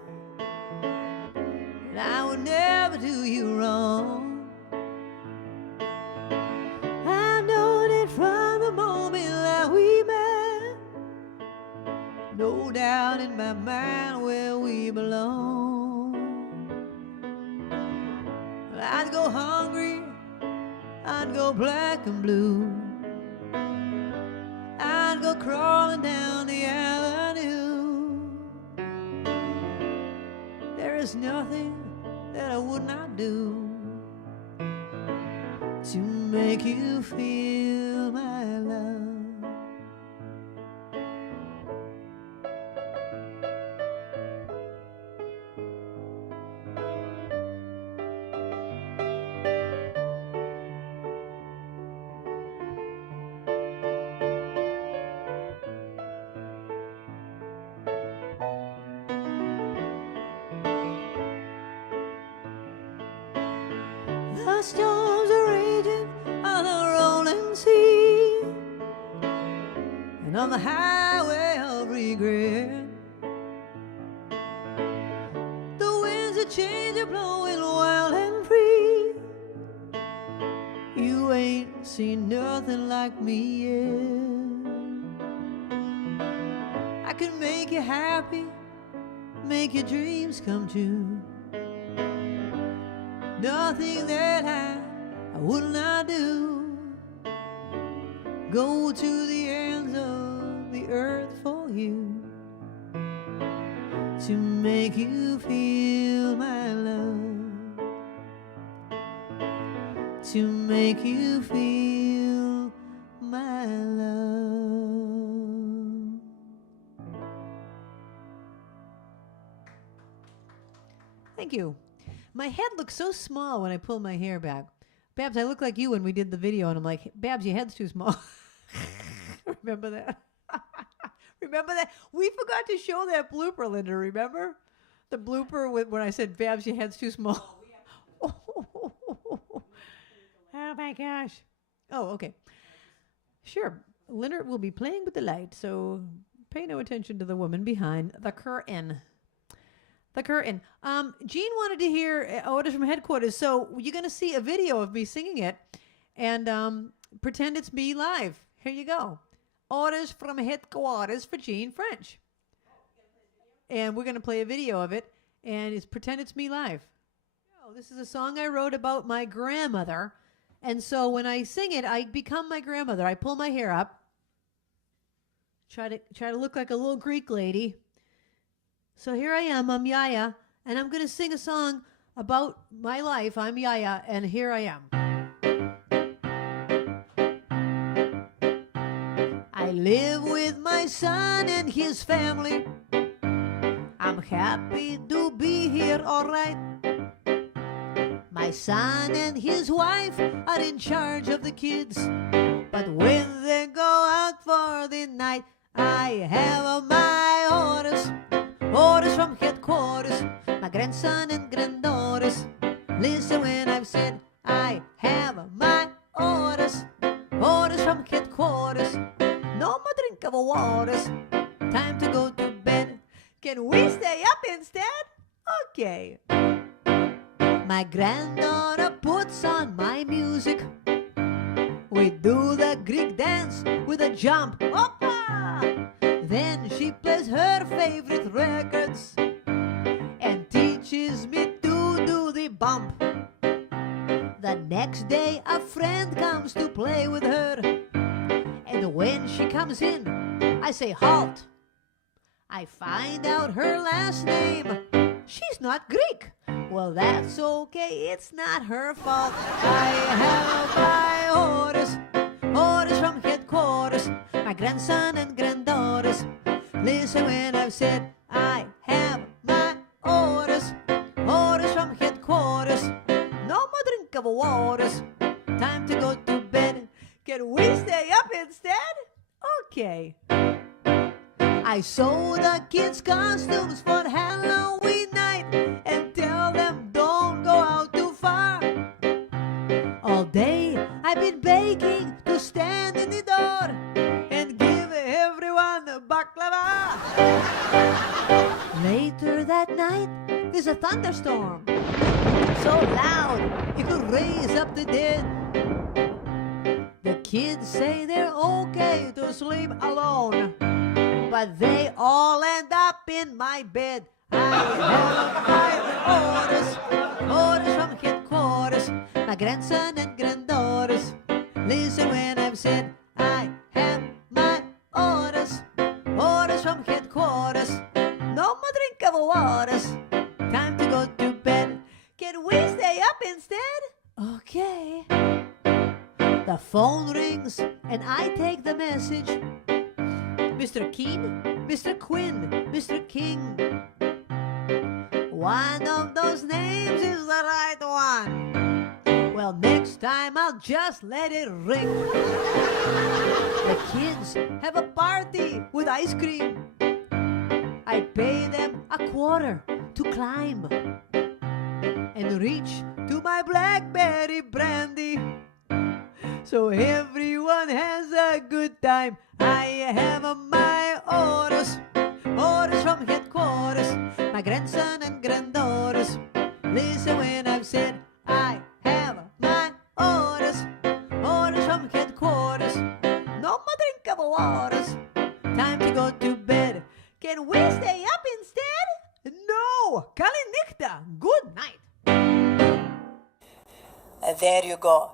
and I would never do you wrong. I've known it from the moment that we met. No doubt in my mind where we belong. I'd go hungry, I'd go black and blue, I'd go crawling down the avenue. There is nothing that I would not do to make you feel my love. The storms are raging on the rolling sea, and on the highway of regret, the winds of change are blowing wild and free. You ain't seen nothing like me yet. I can make you happy, make your dreams come true. Nothing that I would not do. Go to the ends of the earth for you to make you feel my love, to make you feel my love. Thank you. My head looks so small when I pull my hair back. Babs, I look like you when we did the video, and I'm like, Babs, your head's too small. Remember that? Remember that? We forgot to show that blooper, Linda, remember? The blooper when I said, Babs, your head's too small. Oh my gosh. Oh, okay. Sure. Linda will be playing with the light, so pay no attention to the woman behind the curtain. The curtain. Gene wanted to hear Orders from Headquarters, so you're going to see a video of me singing it and pretend it's me live. Here you go. Orders from Headquarters for Gene French. And we're going to play a video of it, and it's pretend it's me live. Oh, this is a song I wrote about my grandmother, and so when I sing it, I become my grandmother. I pull my hair up, try to look like a little Greek lady. So here I am, I'm Yaya, and I'm going to sing a song about my life. I'm Yaya, and here I am. I live with my son and his family. I'm happy to be here, all right. My son and his wife are in charge of the kids, but when they go out for the night, I have my orders. Orders from headquarters, my grandson and granddaughters. Listen when I've said I have my orders. Orders from headquarters, no more drink of waters. Time to go to bed. Can we stay up instead? Okay. My granddaughter puts on my music. We do the Greek dance with a jump. Opa! Then she plays her favorite records and teaches me to do the bump. The next day a friend comes to play with her, and when she comes in, I say halt. I find out her last name. She's not Greek. Well, that's okay, it's not her fault. I have my orders. Orders from headquarters, my grandson and granddaughters. Listen when I've said I have my orders. Orders from headquarters, no more drink of waters. Time to go to bed. Can we stay up instead? Okay. I sew the kids' costumes for Halloween night. I've been begging to stand in the door and give everyone a baklava. Later that night, there's a thunderstorm so loud it could raise up the dead. The kids say they're okay to sleep alone, but they all end up in my bed. I have my orders from headquarters, my grandson and granddaughters. Listen when I've said I have my orders from headquarters. No more drink of waters, time to go to bed. Can we stay up instead? Okay. The phone rings and I take the message. Mr. Keen, Mr. Quinn, Mr. King. One of those names is the right one. Well, next time I'll just let it ring. The kids have a party with ice cream. I pay them $0.25 to climb and reach to my blackberry brandy, so everyone has a good time. I have my orders from headquarters, my grandson and granddaughters. Listen when I've said I have my orders from headquarters. No more drink of waters, time to go to bed. Can we stay up instead? No, Kalinichta, good night. There you go.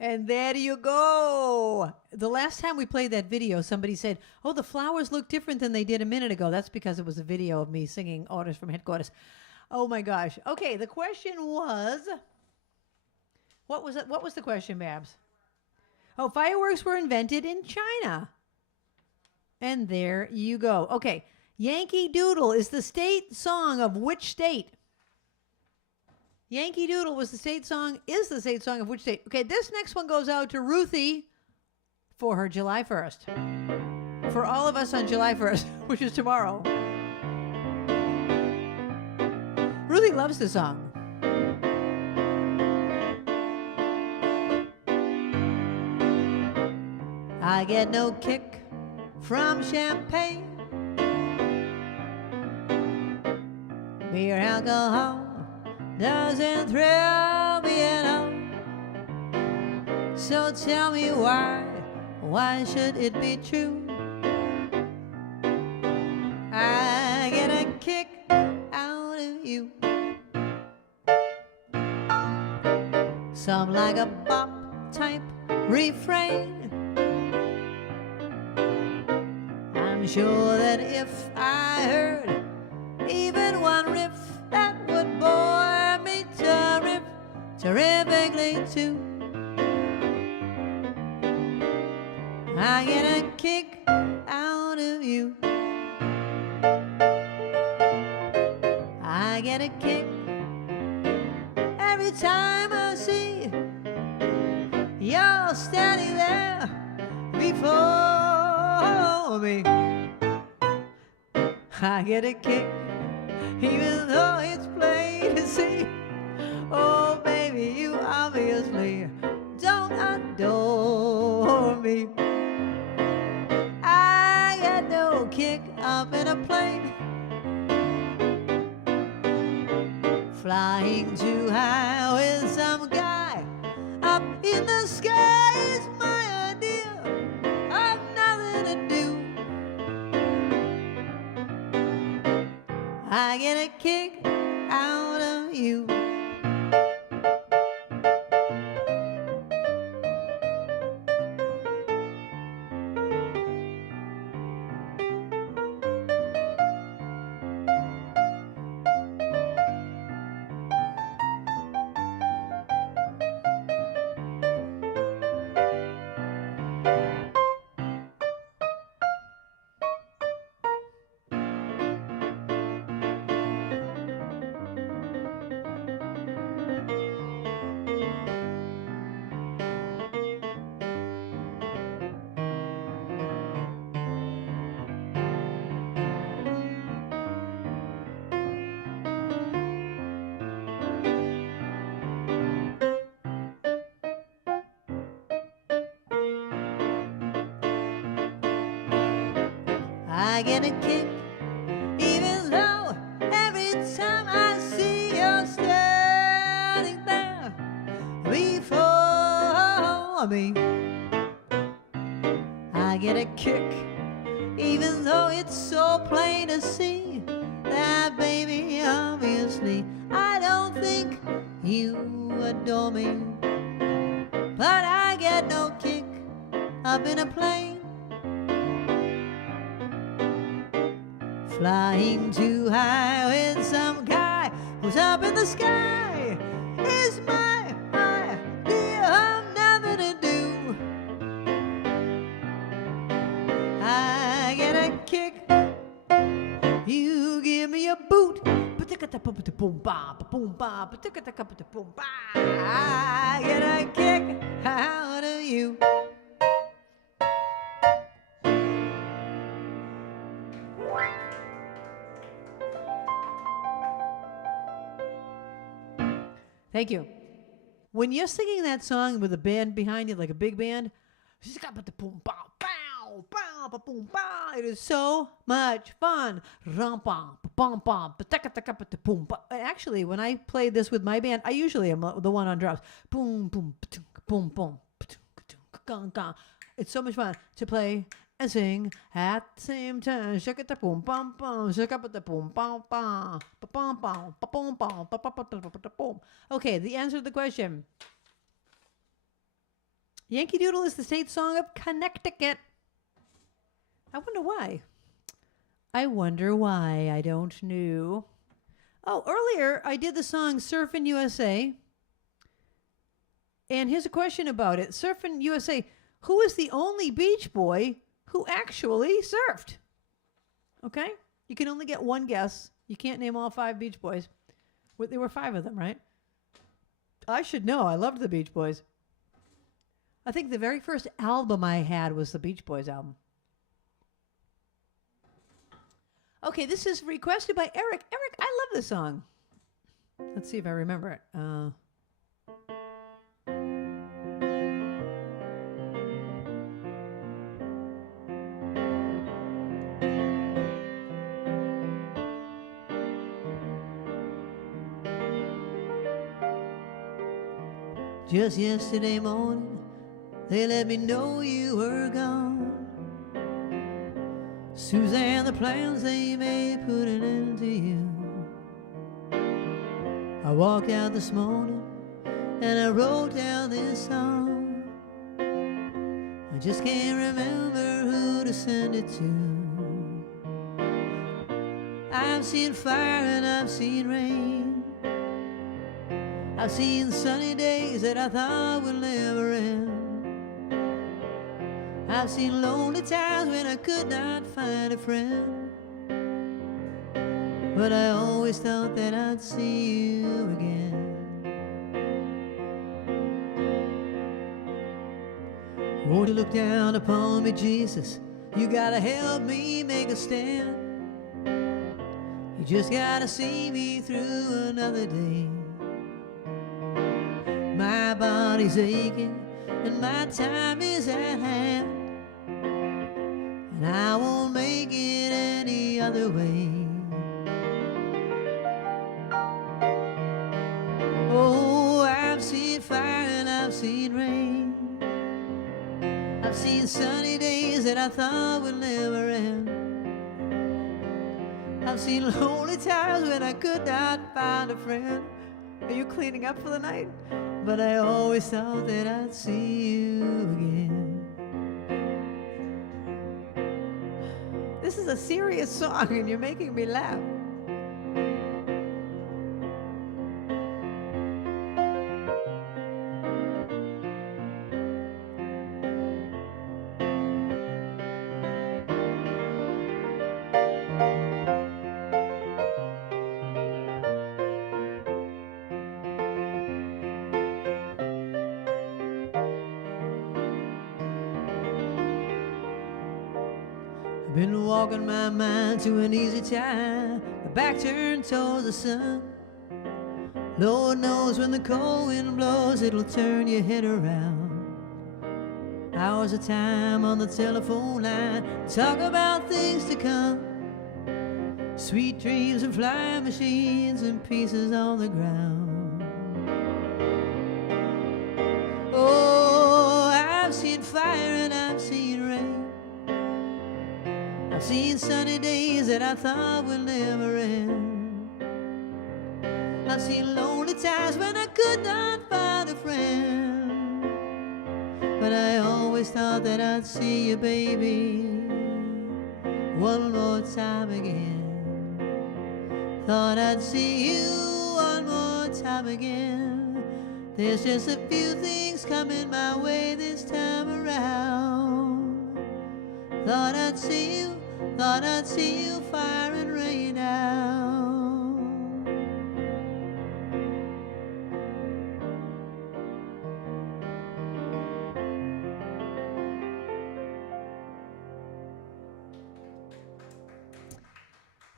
And there you go. The last time we played that video, somebody said, oh, the flowers look different than they did a minute ago. That's because it was a video of me singing Orders from Headquarters. Oh, my gosh. Okay, the question was, what was it? What was the question, Babs? Oh, fireworks were invented in China. And there you go. Okay, Yankee Doodle is the state song of which state? Yankee Doodle was the state song, is the state song of which state? Okay, this next one goes out to Ruthie for her July 1st. For all of us on July 1st, which is tomorrow. Ruthie loves the song. I get no kick from champagne, beer, alcohol doesn't thrill me at all. So tell me why should it be true? I get a kick out of you. Some like a bop type refrain. I'm sure that if I heard even one riff, that would bore me terrifically too. I get a kick out of you. I get a kick every time I see you're standing there before me. I get a kick even though it's plain to see. Oh, baby, you obviously don't adore me. I got no kick up in a plane, flying too high with some guy up in the sky is my idea of nothing to do. I get a kick out of you. I get a kick, even though every time I see you standing there before me. I get a kick, even though it's so plain to see that, baby, obviously I don't think you adore me. But I get no kick up in a plane, flying too high with some guy who's up in the sky is my idea of nothing to do. I get a kick, you give me a boot, I get a kick out of you. Thank you. When you're singing that song with a band behind you, like a big band, it is so much fun. Actually, when I play this with my band, I usually am the one on drums. Boom, boom, boom, boom. It's so much fun to play and sing at the same time. Shake it, boom, bum, bum. Shake up the boom, bum, bum, bum, bum, bum, bum, bum. Okay, the answer to the question. Yankee Doodle is the state song of Connecticut. I wonder why. I don't know. Oh, earlier I did the song Surfin USA. And here's a question about it. Surfin USA, who is the only Beach Boy who actually surfed? Okay? You can only get one guess. You can't name all 5 Beach Boys. There were 5 of them, right? I should know. I loved the Beach Boys. I think the very first album I had was the Beach Boys album. Okay, this is requested by Eric. Eric, I love this song. Let's see if I remember it. Just yesterday morning, they let me know you were gone. Suzanne, the plans they made put an end to you. I walked out this morning and I wrote down this song. I just can't remember who to send it to. I've seen fire and I've seen rain. I've seen sunny days that I thought would never end. I've seen lonely times when I could not find a friend. But I always thought that I'd see you again. Won't you look down upon me, Jesus? You gotta help me make a stand. You just gotta see me through another day. My body's aching and my time is at hand, and I won't make it any other way. Oh, I've seen fire and I've seen rain. I've seen sunny days that I thought would never end. I've seen lonely times when I could not find a friend. Are you cleaning up for the night? But I always thought that I'd see you again. This is a serious song and you're making me laugh. Been walking my mind to an easy time, my back turned towards the sun. Lord knows when the cold wind blows, it'll turn your head around. Hours of time on the telephone line, talk about things to come. Sweet dreams and flying machines and pieces on the ground. Oh, I've seen fire and I've seen rain. I've seen sunny days that I thought would never end. I've seen lonely times when I could not find a friend. But I always thought that I'd see you, baby, one more time again. Thought I'd see you one more time again. There's just a few things coming my way this time around. Thought I'd see you, fire and rain now.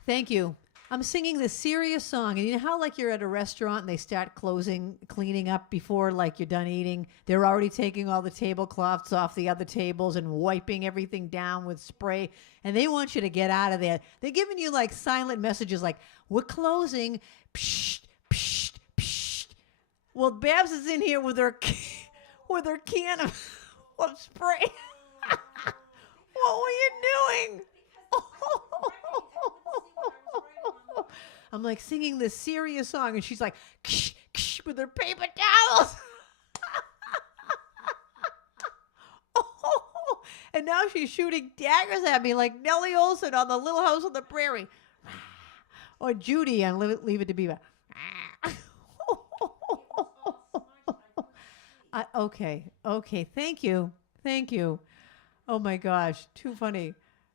Thank you. I'm singing this serious song, and you know how like you're at a restaurant and they start cleaning up before like you're done eating? They're already taking all the tablecloths off the other tables and wiping everything down with spray, and they want you to get out of there. They're giving you like silent messages like, we're closing, psh, psh, psh. Well, Babs is in here with her can of spray. What were you doing? I'm like singing this serious song, and she's like, ksh, ksh, with her paper towels. And now she's shooting daggers at me like Nellie Olson on the Little House on the Prairie. Or Judy on Leave It to Beaver. Okay. Thank you. Oh my gosh, too funny.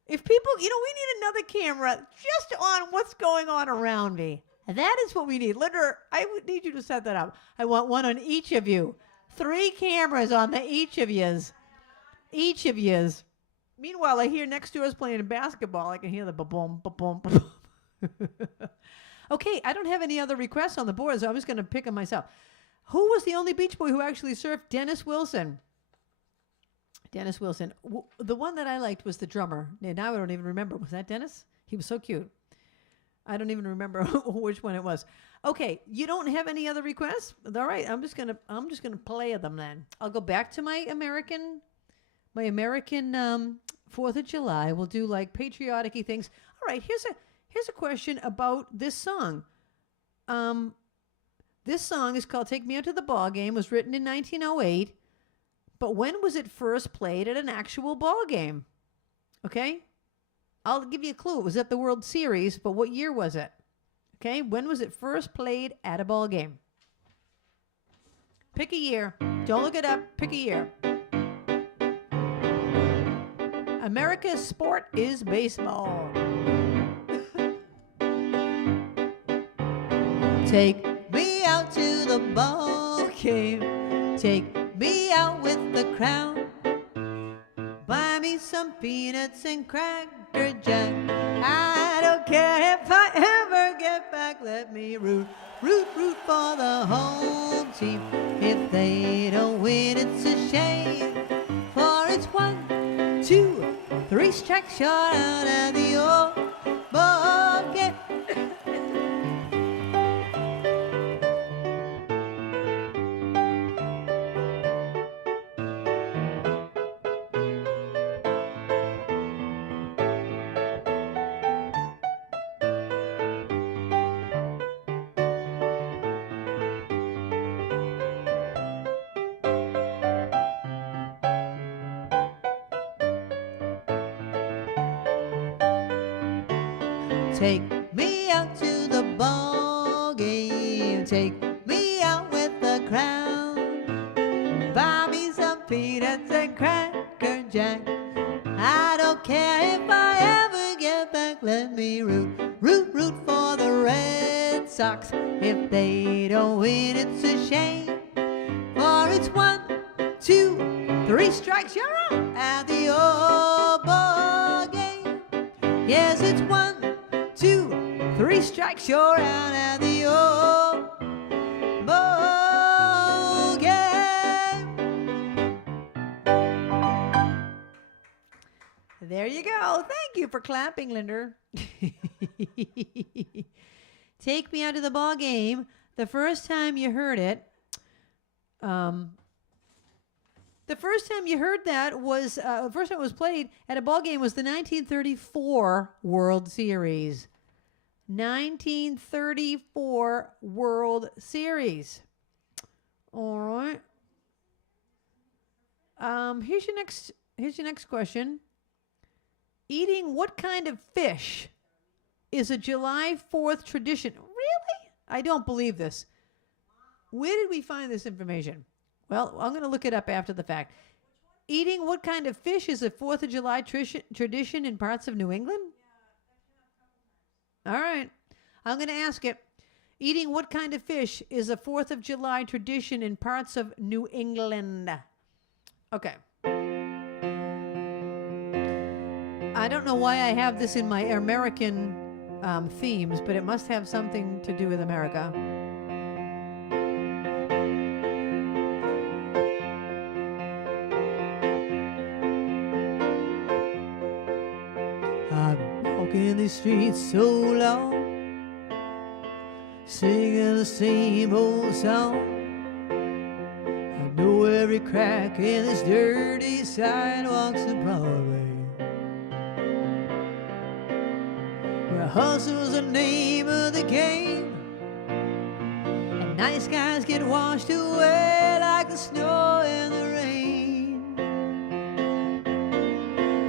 If people, we need another camera just on what's going on around me. That is what we need. Linda, I would need you to set that up. I want one on each of you. 3 cameras on each of yous. Meanwhile, I hear next door's playing basketball. I can hear the ba-boom, ba-boom, ba-boom. Okay, I don't have any other requests on the board, so I'm just going to pick them myself. Who was the only Beach Boy who actually surfed? Dennis Wilson. The one that I liked was the drummer. Now I don't even remember. Was that Dennis? He was so cute. I don't even remember which one it was. Okay, you don't have any other requests? All right, I'm just gonna play them then. I'll go back to my American 4th of July. We'll do like patriotic-y things. All right, here's a question about this song. This song is called "Take Me Out to the Ball Game." Was written in 1908. But when was it first played at an actual ball game? Okay? I'll give you a clue. It was at the World Series, but what year was it? Okay? When was it first played at a ball game? Pick a year. Don't look it up. Pick a year. America's sport is baseball. Take me out to the ball game. Take me out with the crowd. Buy me some peanuts and Cracker Jack. I don't care if I ever get back. Let me root for the home team. If they don't win, it's a shame. For it's 1, 2, 3 strikes short out of the old ball game. Take me out to the ball game. Take me out with the crowd. Buy me some peanuts and Cracker Jack. I don't care if I ever get back. Let me root for the Red Sox. If they don't win, it's a shame. For it's 1, 2, 3 strikes, you're out at the old ball game. Yes, it's 1, 2, 3 strikes, you're out at the old ball game. There you go. Thank you for clapping, Linder. Take Me Out to the Ball Game. The first time you heard it, the first time you heard that was, the first time it was played at a ball game was the 1934 World Series. 1934 World Series. All right. Here's your next question. Eating what kind of fish is a July 4th tradition? Really? I don't believe this. Where did we find this information? Well, I'm going to look it up after the fact. Eating what kind of fish is a 4th of July tradition in parts of New England? All right. I'm going to ask it. Eating what kind of fish is a 4th of July tradition in parts of New England? Okay. I don't know why I have this in my American themes, but it must have something to do with America. I've been walking these streets so long, singing the same old song. I know every crack in this dirty sidewalks of Broadway. Where hustle's the name of the game, and nice guys get washed away like the snow and the rain.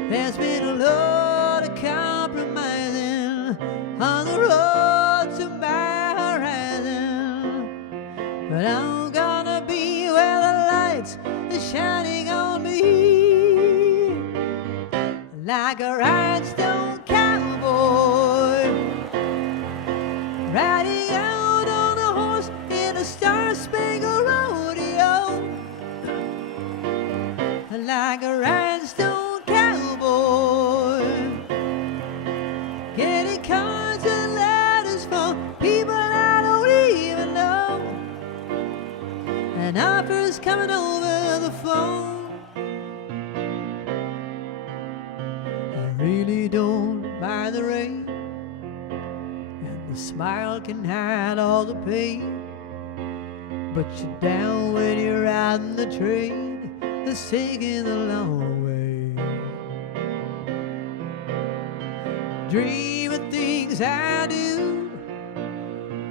There's been a lot of compromising on the road to my horizon, but I'm gonna be where the lights are shining on me, like a rhinestone cowboy, riding out on a horse in a star-spangled rodeo, like a rhinestone cowboy, getting cards and letters from people I don't even know, and offers coming over the phone. I really don't mind the rain, and the smile can hide all the pain, but you're down when you're riding the train that's taking the long way. Dream of things I do,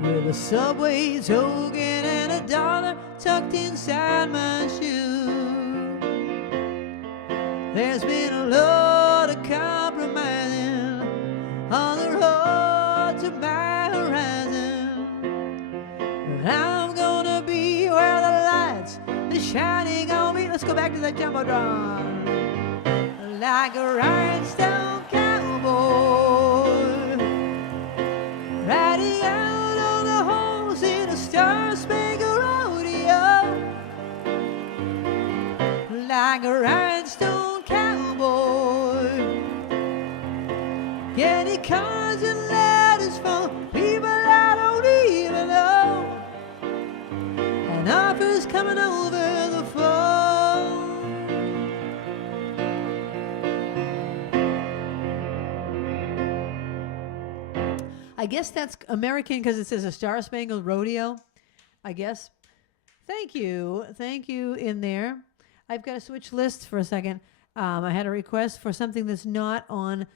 with a subway token and $1 tucked inside my shoe. There's been a lot of compromising on the road to my horizon, but I'm gonna be where the lights are shining on me. Let's go back to that jumbotron. Like a rhinestone cowboy, riding out on a horse in a star-spangled rodeo, like a rhinestone cowboy, getting cards and letters from people I don't even know, and offers coming over the phone. I guess that's American because it says a star-spangled rodeo, I guess. Thank you in there. I've got to switch lists for a second. I had a request for something that's not on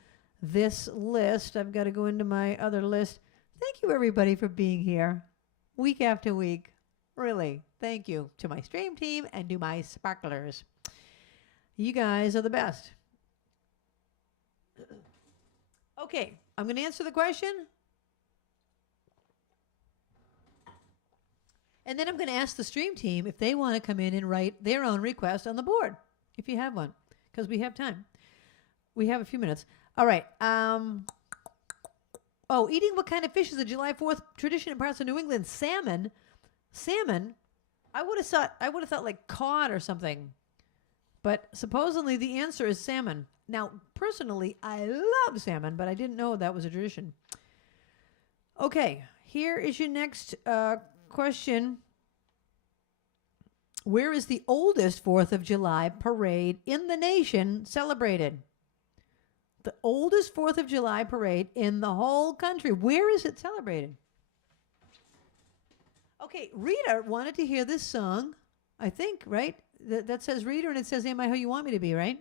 this list. I've got to go into my other list. Thank you, everybody, for being here week after week. Really, thank you to my stream team and to my sparklers. You guys are the best. Okay, I'm going to answer the question. And then I'm going to ask the stream team if they want to come in and write their own request on the board, if you have one, because we have time. We have a few minutes. All right. Eating what kind of fish is a July 4th tradition in parts of New England? Salmon. Salmon. I would have thought like cod or something. But supposedly the answer is salmon. Now, personally, I love salmon, but I didn't know that was a tradition. Okay, here is your next question. Where is the oldest 4th of July parade in the nation celebrated? The oldest 4th of July parade in the whole country. Where is it celebrated? Okay, Rita wanted to hear this song, I think, right? That says Rita and it says, Am I Who You Want Me to Be, right?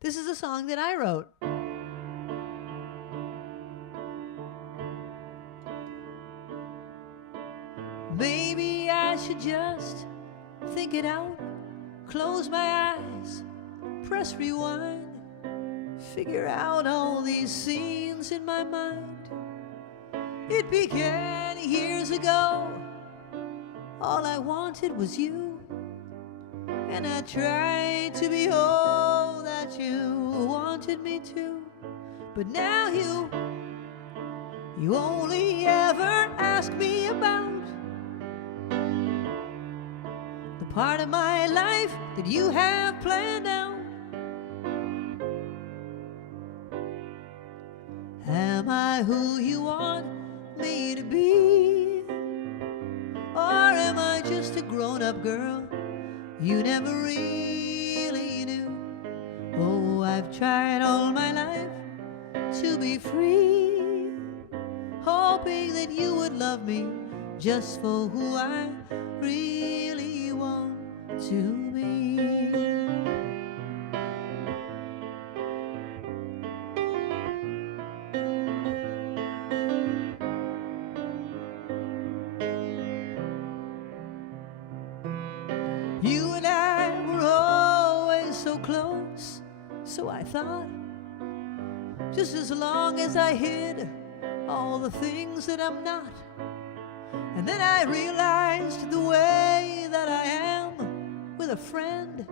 This is a song that I wrote. Maybe I should just think it out, close my eyes, press rewind, figure out all these scenes in my mind. It began years ago. All I wanted was you, and I tried to be all that you wanted me to. But now you only ever ask me about the part of my life that you have planned out. Am I who you want me to be? Or am I just a grown-up girl you never really knew? Oh, I've tried all my life to be free, hoping that you would love me just for who I really want to be. You and I were always so close, so I thought, just as long as I hid all the things that I'm not. And then I realized the way that I am with a friend,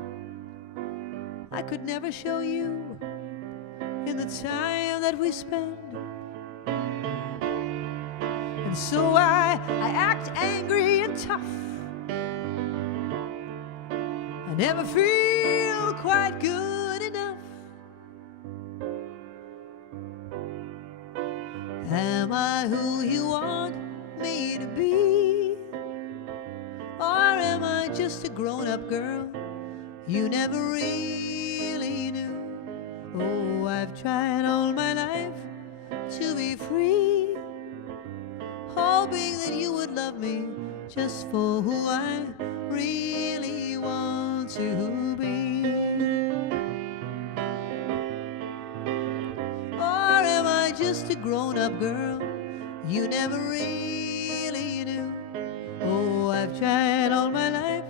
I could never show you in the time that we spend. And so I act angry and tough. I never feel quite good enough. Am I who you want me to be? Or am I just a grown-up girl you never really knew? Oh, I've tried all my life to be free, hoping that you would love me just for who I really want to be. Or am I just a grown-up girl you never really knew? Oh, I've tried all my life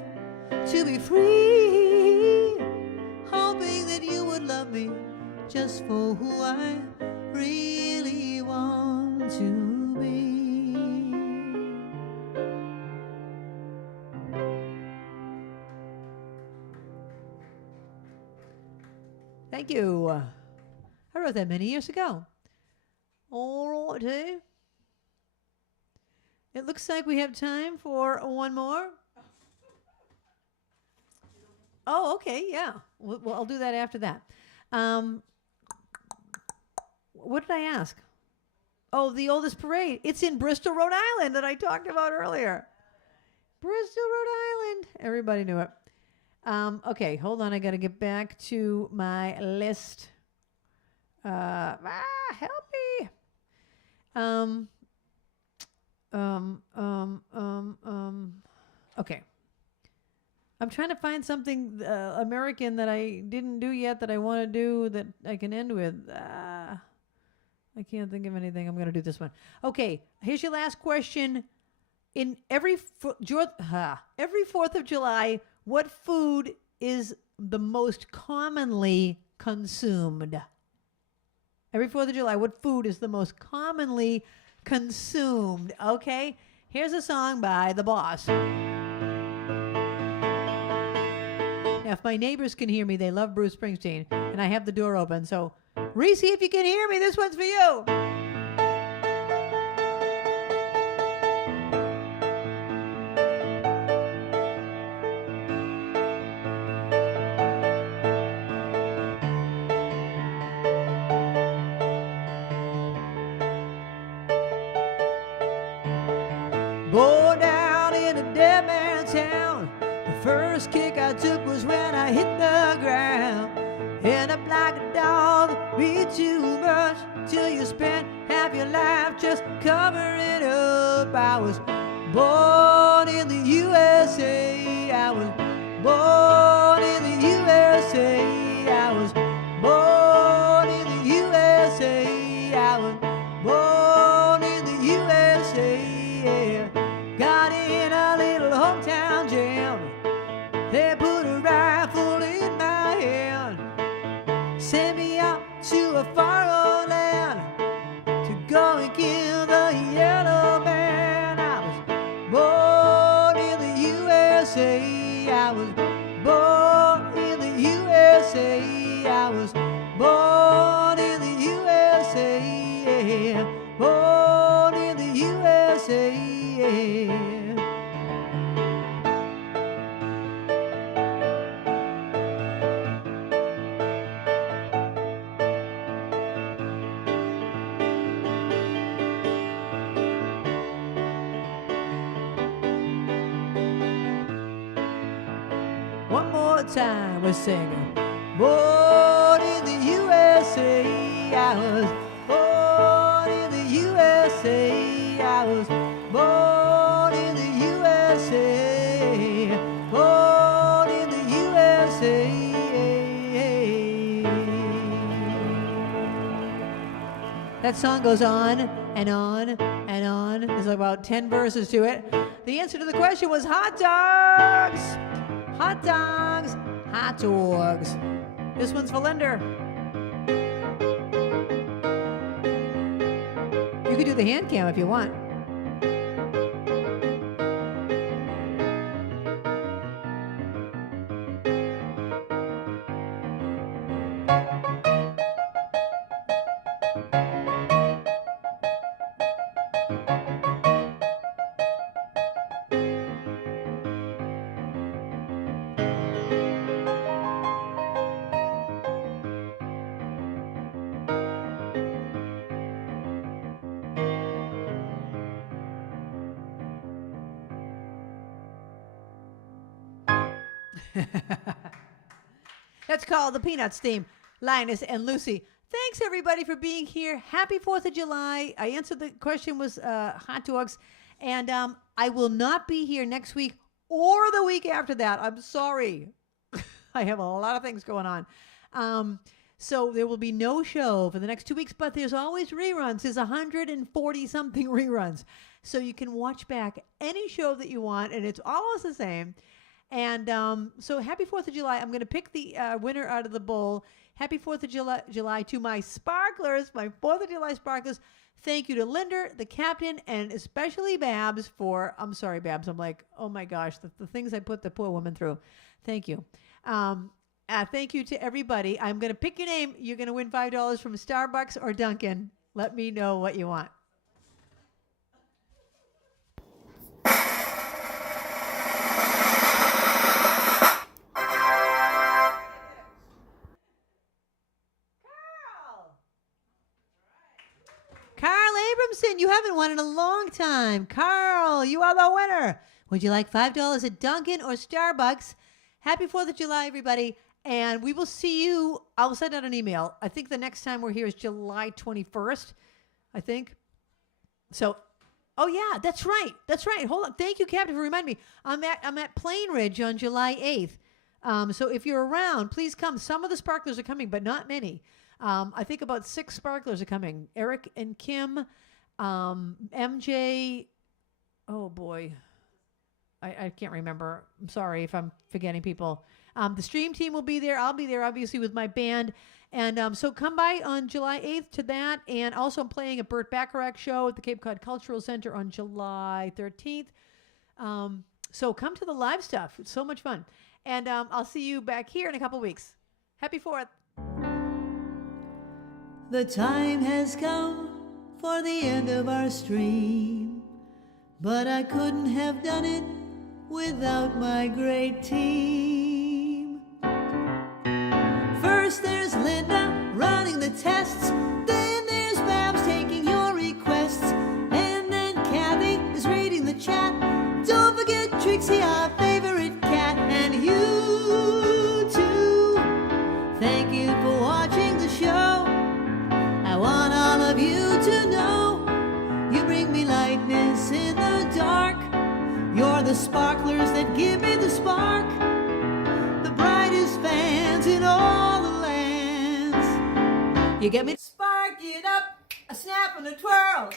to be free, hoping that you would love me just for who I really want to be. Thank you. I wrote that many years ago. All righty. It looks like we have time for one more. Oh, okay, yeah. Well, I'll do that after that. What did I ask? Oh, the oldest parade. It's in Bristol, Rhode Island that I talked about earlier. Bristol, Rhode Island. Everybody knew it. Okay, hold on. I got to get back to my list. Help me. Okay. I'm trying to find something American that I didn't do yet that I want to do that I can end with. I can't think of anything. I'm going to do this one. Okay, here's your last question. In every 4th of July, what food is the most commonly consumed? Every 4th of July, what food is the most commonly consumed? Okay, here's a song by The Boss. Now, if my neighbors can hear me, they love Bruce Springsteen, and I have the door open. So, Reese, if you can hear me, this one's for you. Born down in a dead man's town, the first first kick I took was when I hit the ground. End up like a dog, be too much, till you spent half your life just covering up. I was born in the USA. I was born in the USA. I was born in the USA. I was born in the USA. Yeah. Got in a little hometown jam. They put a rifle in my hand. Sent me out to a foreign land to go and kill the yellow man. I was born in the USA. I was born in the USA. I was born in the USA. Born in the USA. One more time we're singing. Born in the USA. I was born in the USA. I was born in the USA. Born in the USA. That song goes on and on and on. There's about 10 verses to it. The answer to the question was hot dogs. Hot dogs, hot dogs. This one's for Linder. You could do the hand cam if you want. That's called the Peanuts theme. Linus and Lucy. Thanks everybody for being here. Happy 4th of July. I answered the question was hot dogs. And I will not be here next week or the week after that. I'm sorry. I have a lot of things going on. So there will be no show for the next 2 weeks, but there's always reruns. There's 140 something reruns. So you can watch back any show that you want, and it's always the same. And so happy 4th of July. I'm going to pick the winner out of the bowl. Happy 4th of July to my sparklers, my 4th of July sparklers. Thank you to Linder, the captain, and especially Babs for, I'm sorry, Babs. I'm like, oh my gosh, the things I put the poor woman through. Thank you. Thank you to everybody. I'm going to pick your name. You're going to win $5 from Starbucks or Dunkin'. Let me know what you want. Carl Abramson, you haven't won in a long time. Carl, you are the winner. Would you like $5 at Dunkin' or Starbucks? Happy 4th of July, everybody. And we will see you. I'll send out an email. I think the next time we're here is July 21st, I think. So, oh, yeah, that's right. That's right. Hold on. Thank you, Captain, for reminding me. I'm at Plain Ridge on July 8th. So if you're around, please come. Some of the sparklers are coming, but not many. I think about 6 sparklers are coming. Eric and Kim, MJ. Oh, boy. I can't remember. I'm sorry if I'm forgetting people. The stream team will be there. I'll be there, obviously, with my band. And so come by on July 8th to that. And also I'm playing a Burt Bacharach show at the Cape Cod Cultural Center on July 13th. So come to the live stuff. It's so much fun. And I'll see you back here in a couple weeks. Happy 4th. The time has come for the end of our stream, but I couldn't have done it without my great team. First there's Linda running the tests, then there's Babs taking your requests, and then Kathy is reading the chat. Don't forget Trixie, our favorite cat, and you the sparklers that give me the spark, the brightest fans in all the lands. You get me? Spark it up, a snap and a twirl.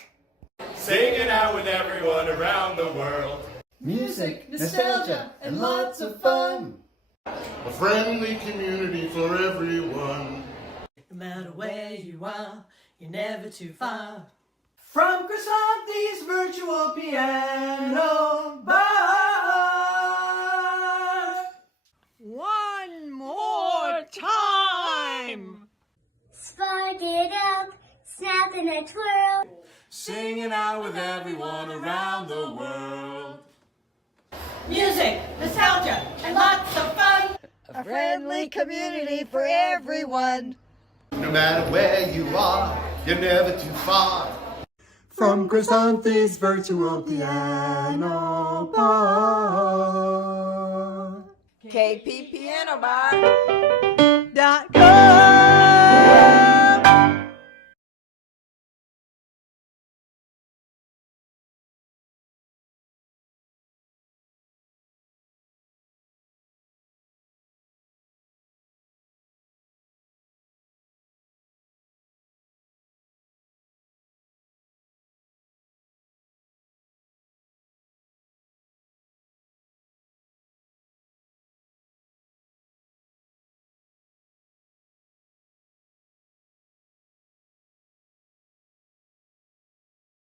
Singing out with everyone around the world. Music, nostalgia, and lots of fun. A friendly community for everyone. No matter where you are, you're never too far from Krisanthi's virtual piano bar. One more time. Spark it up, snap and a twirl. Singing out with everyone around the world. Music, nostalgia, and lots of fun. A friendly community for everyone. No matter where you are, you're never too far from Krisanthi's virtual piano bar. KPPianobar.com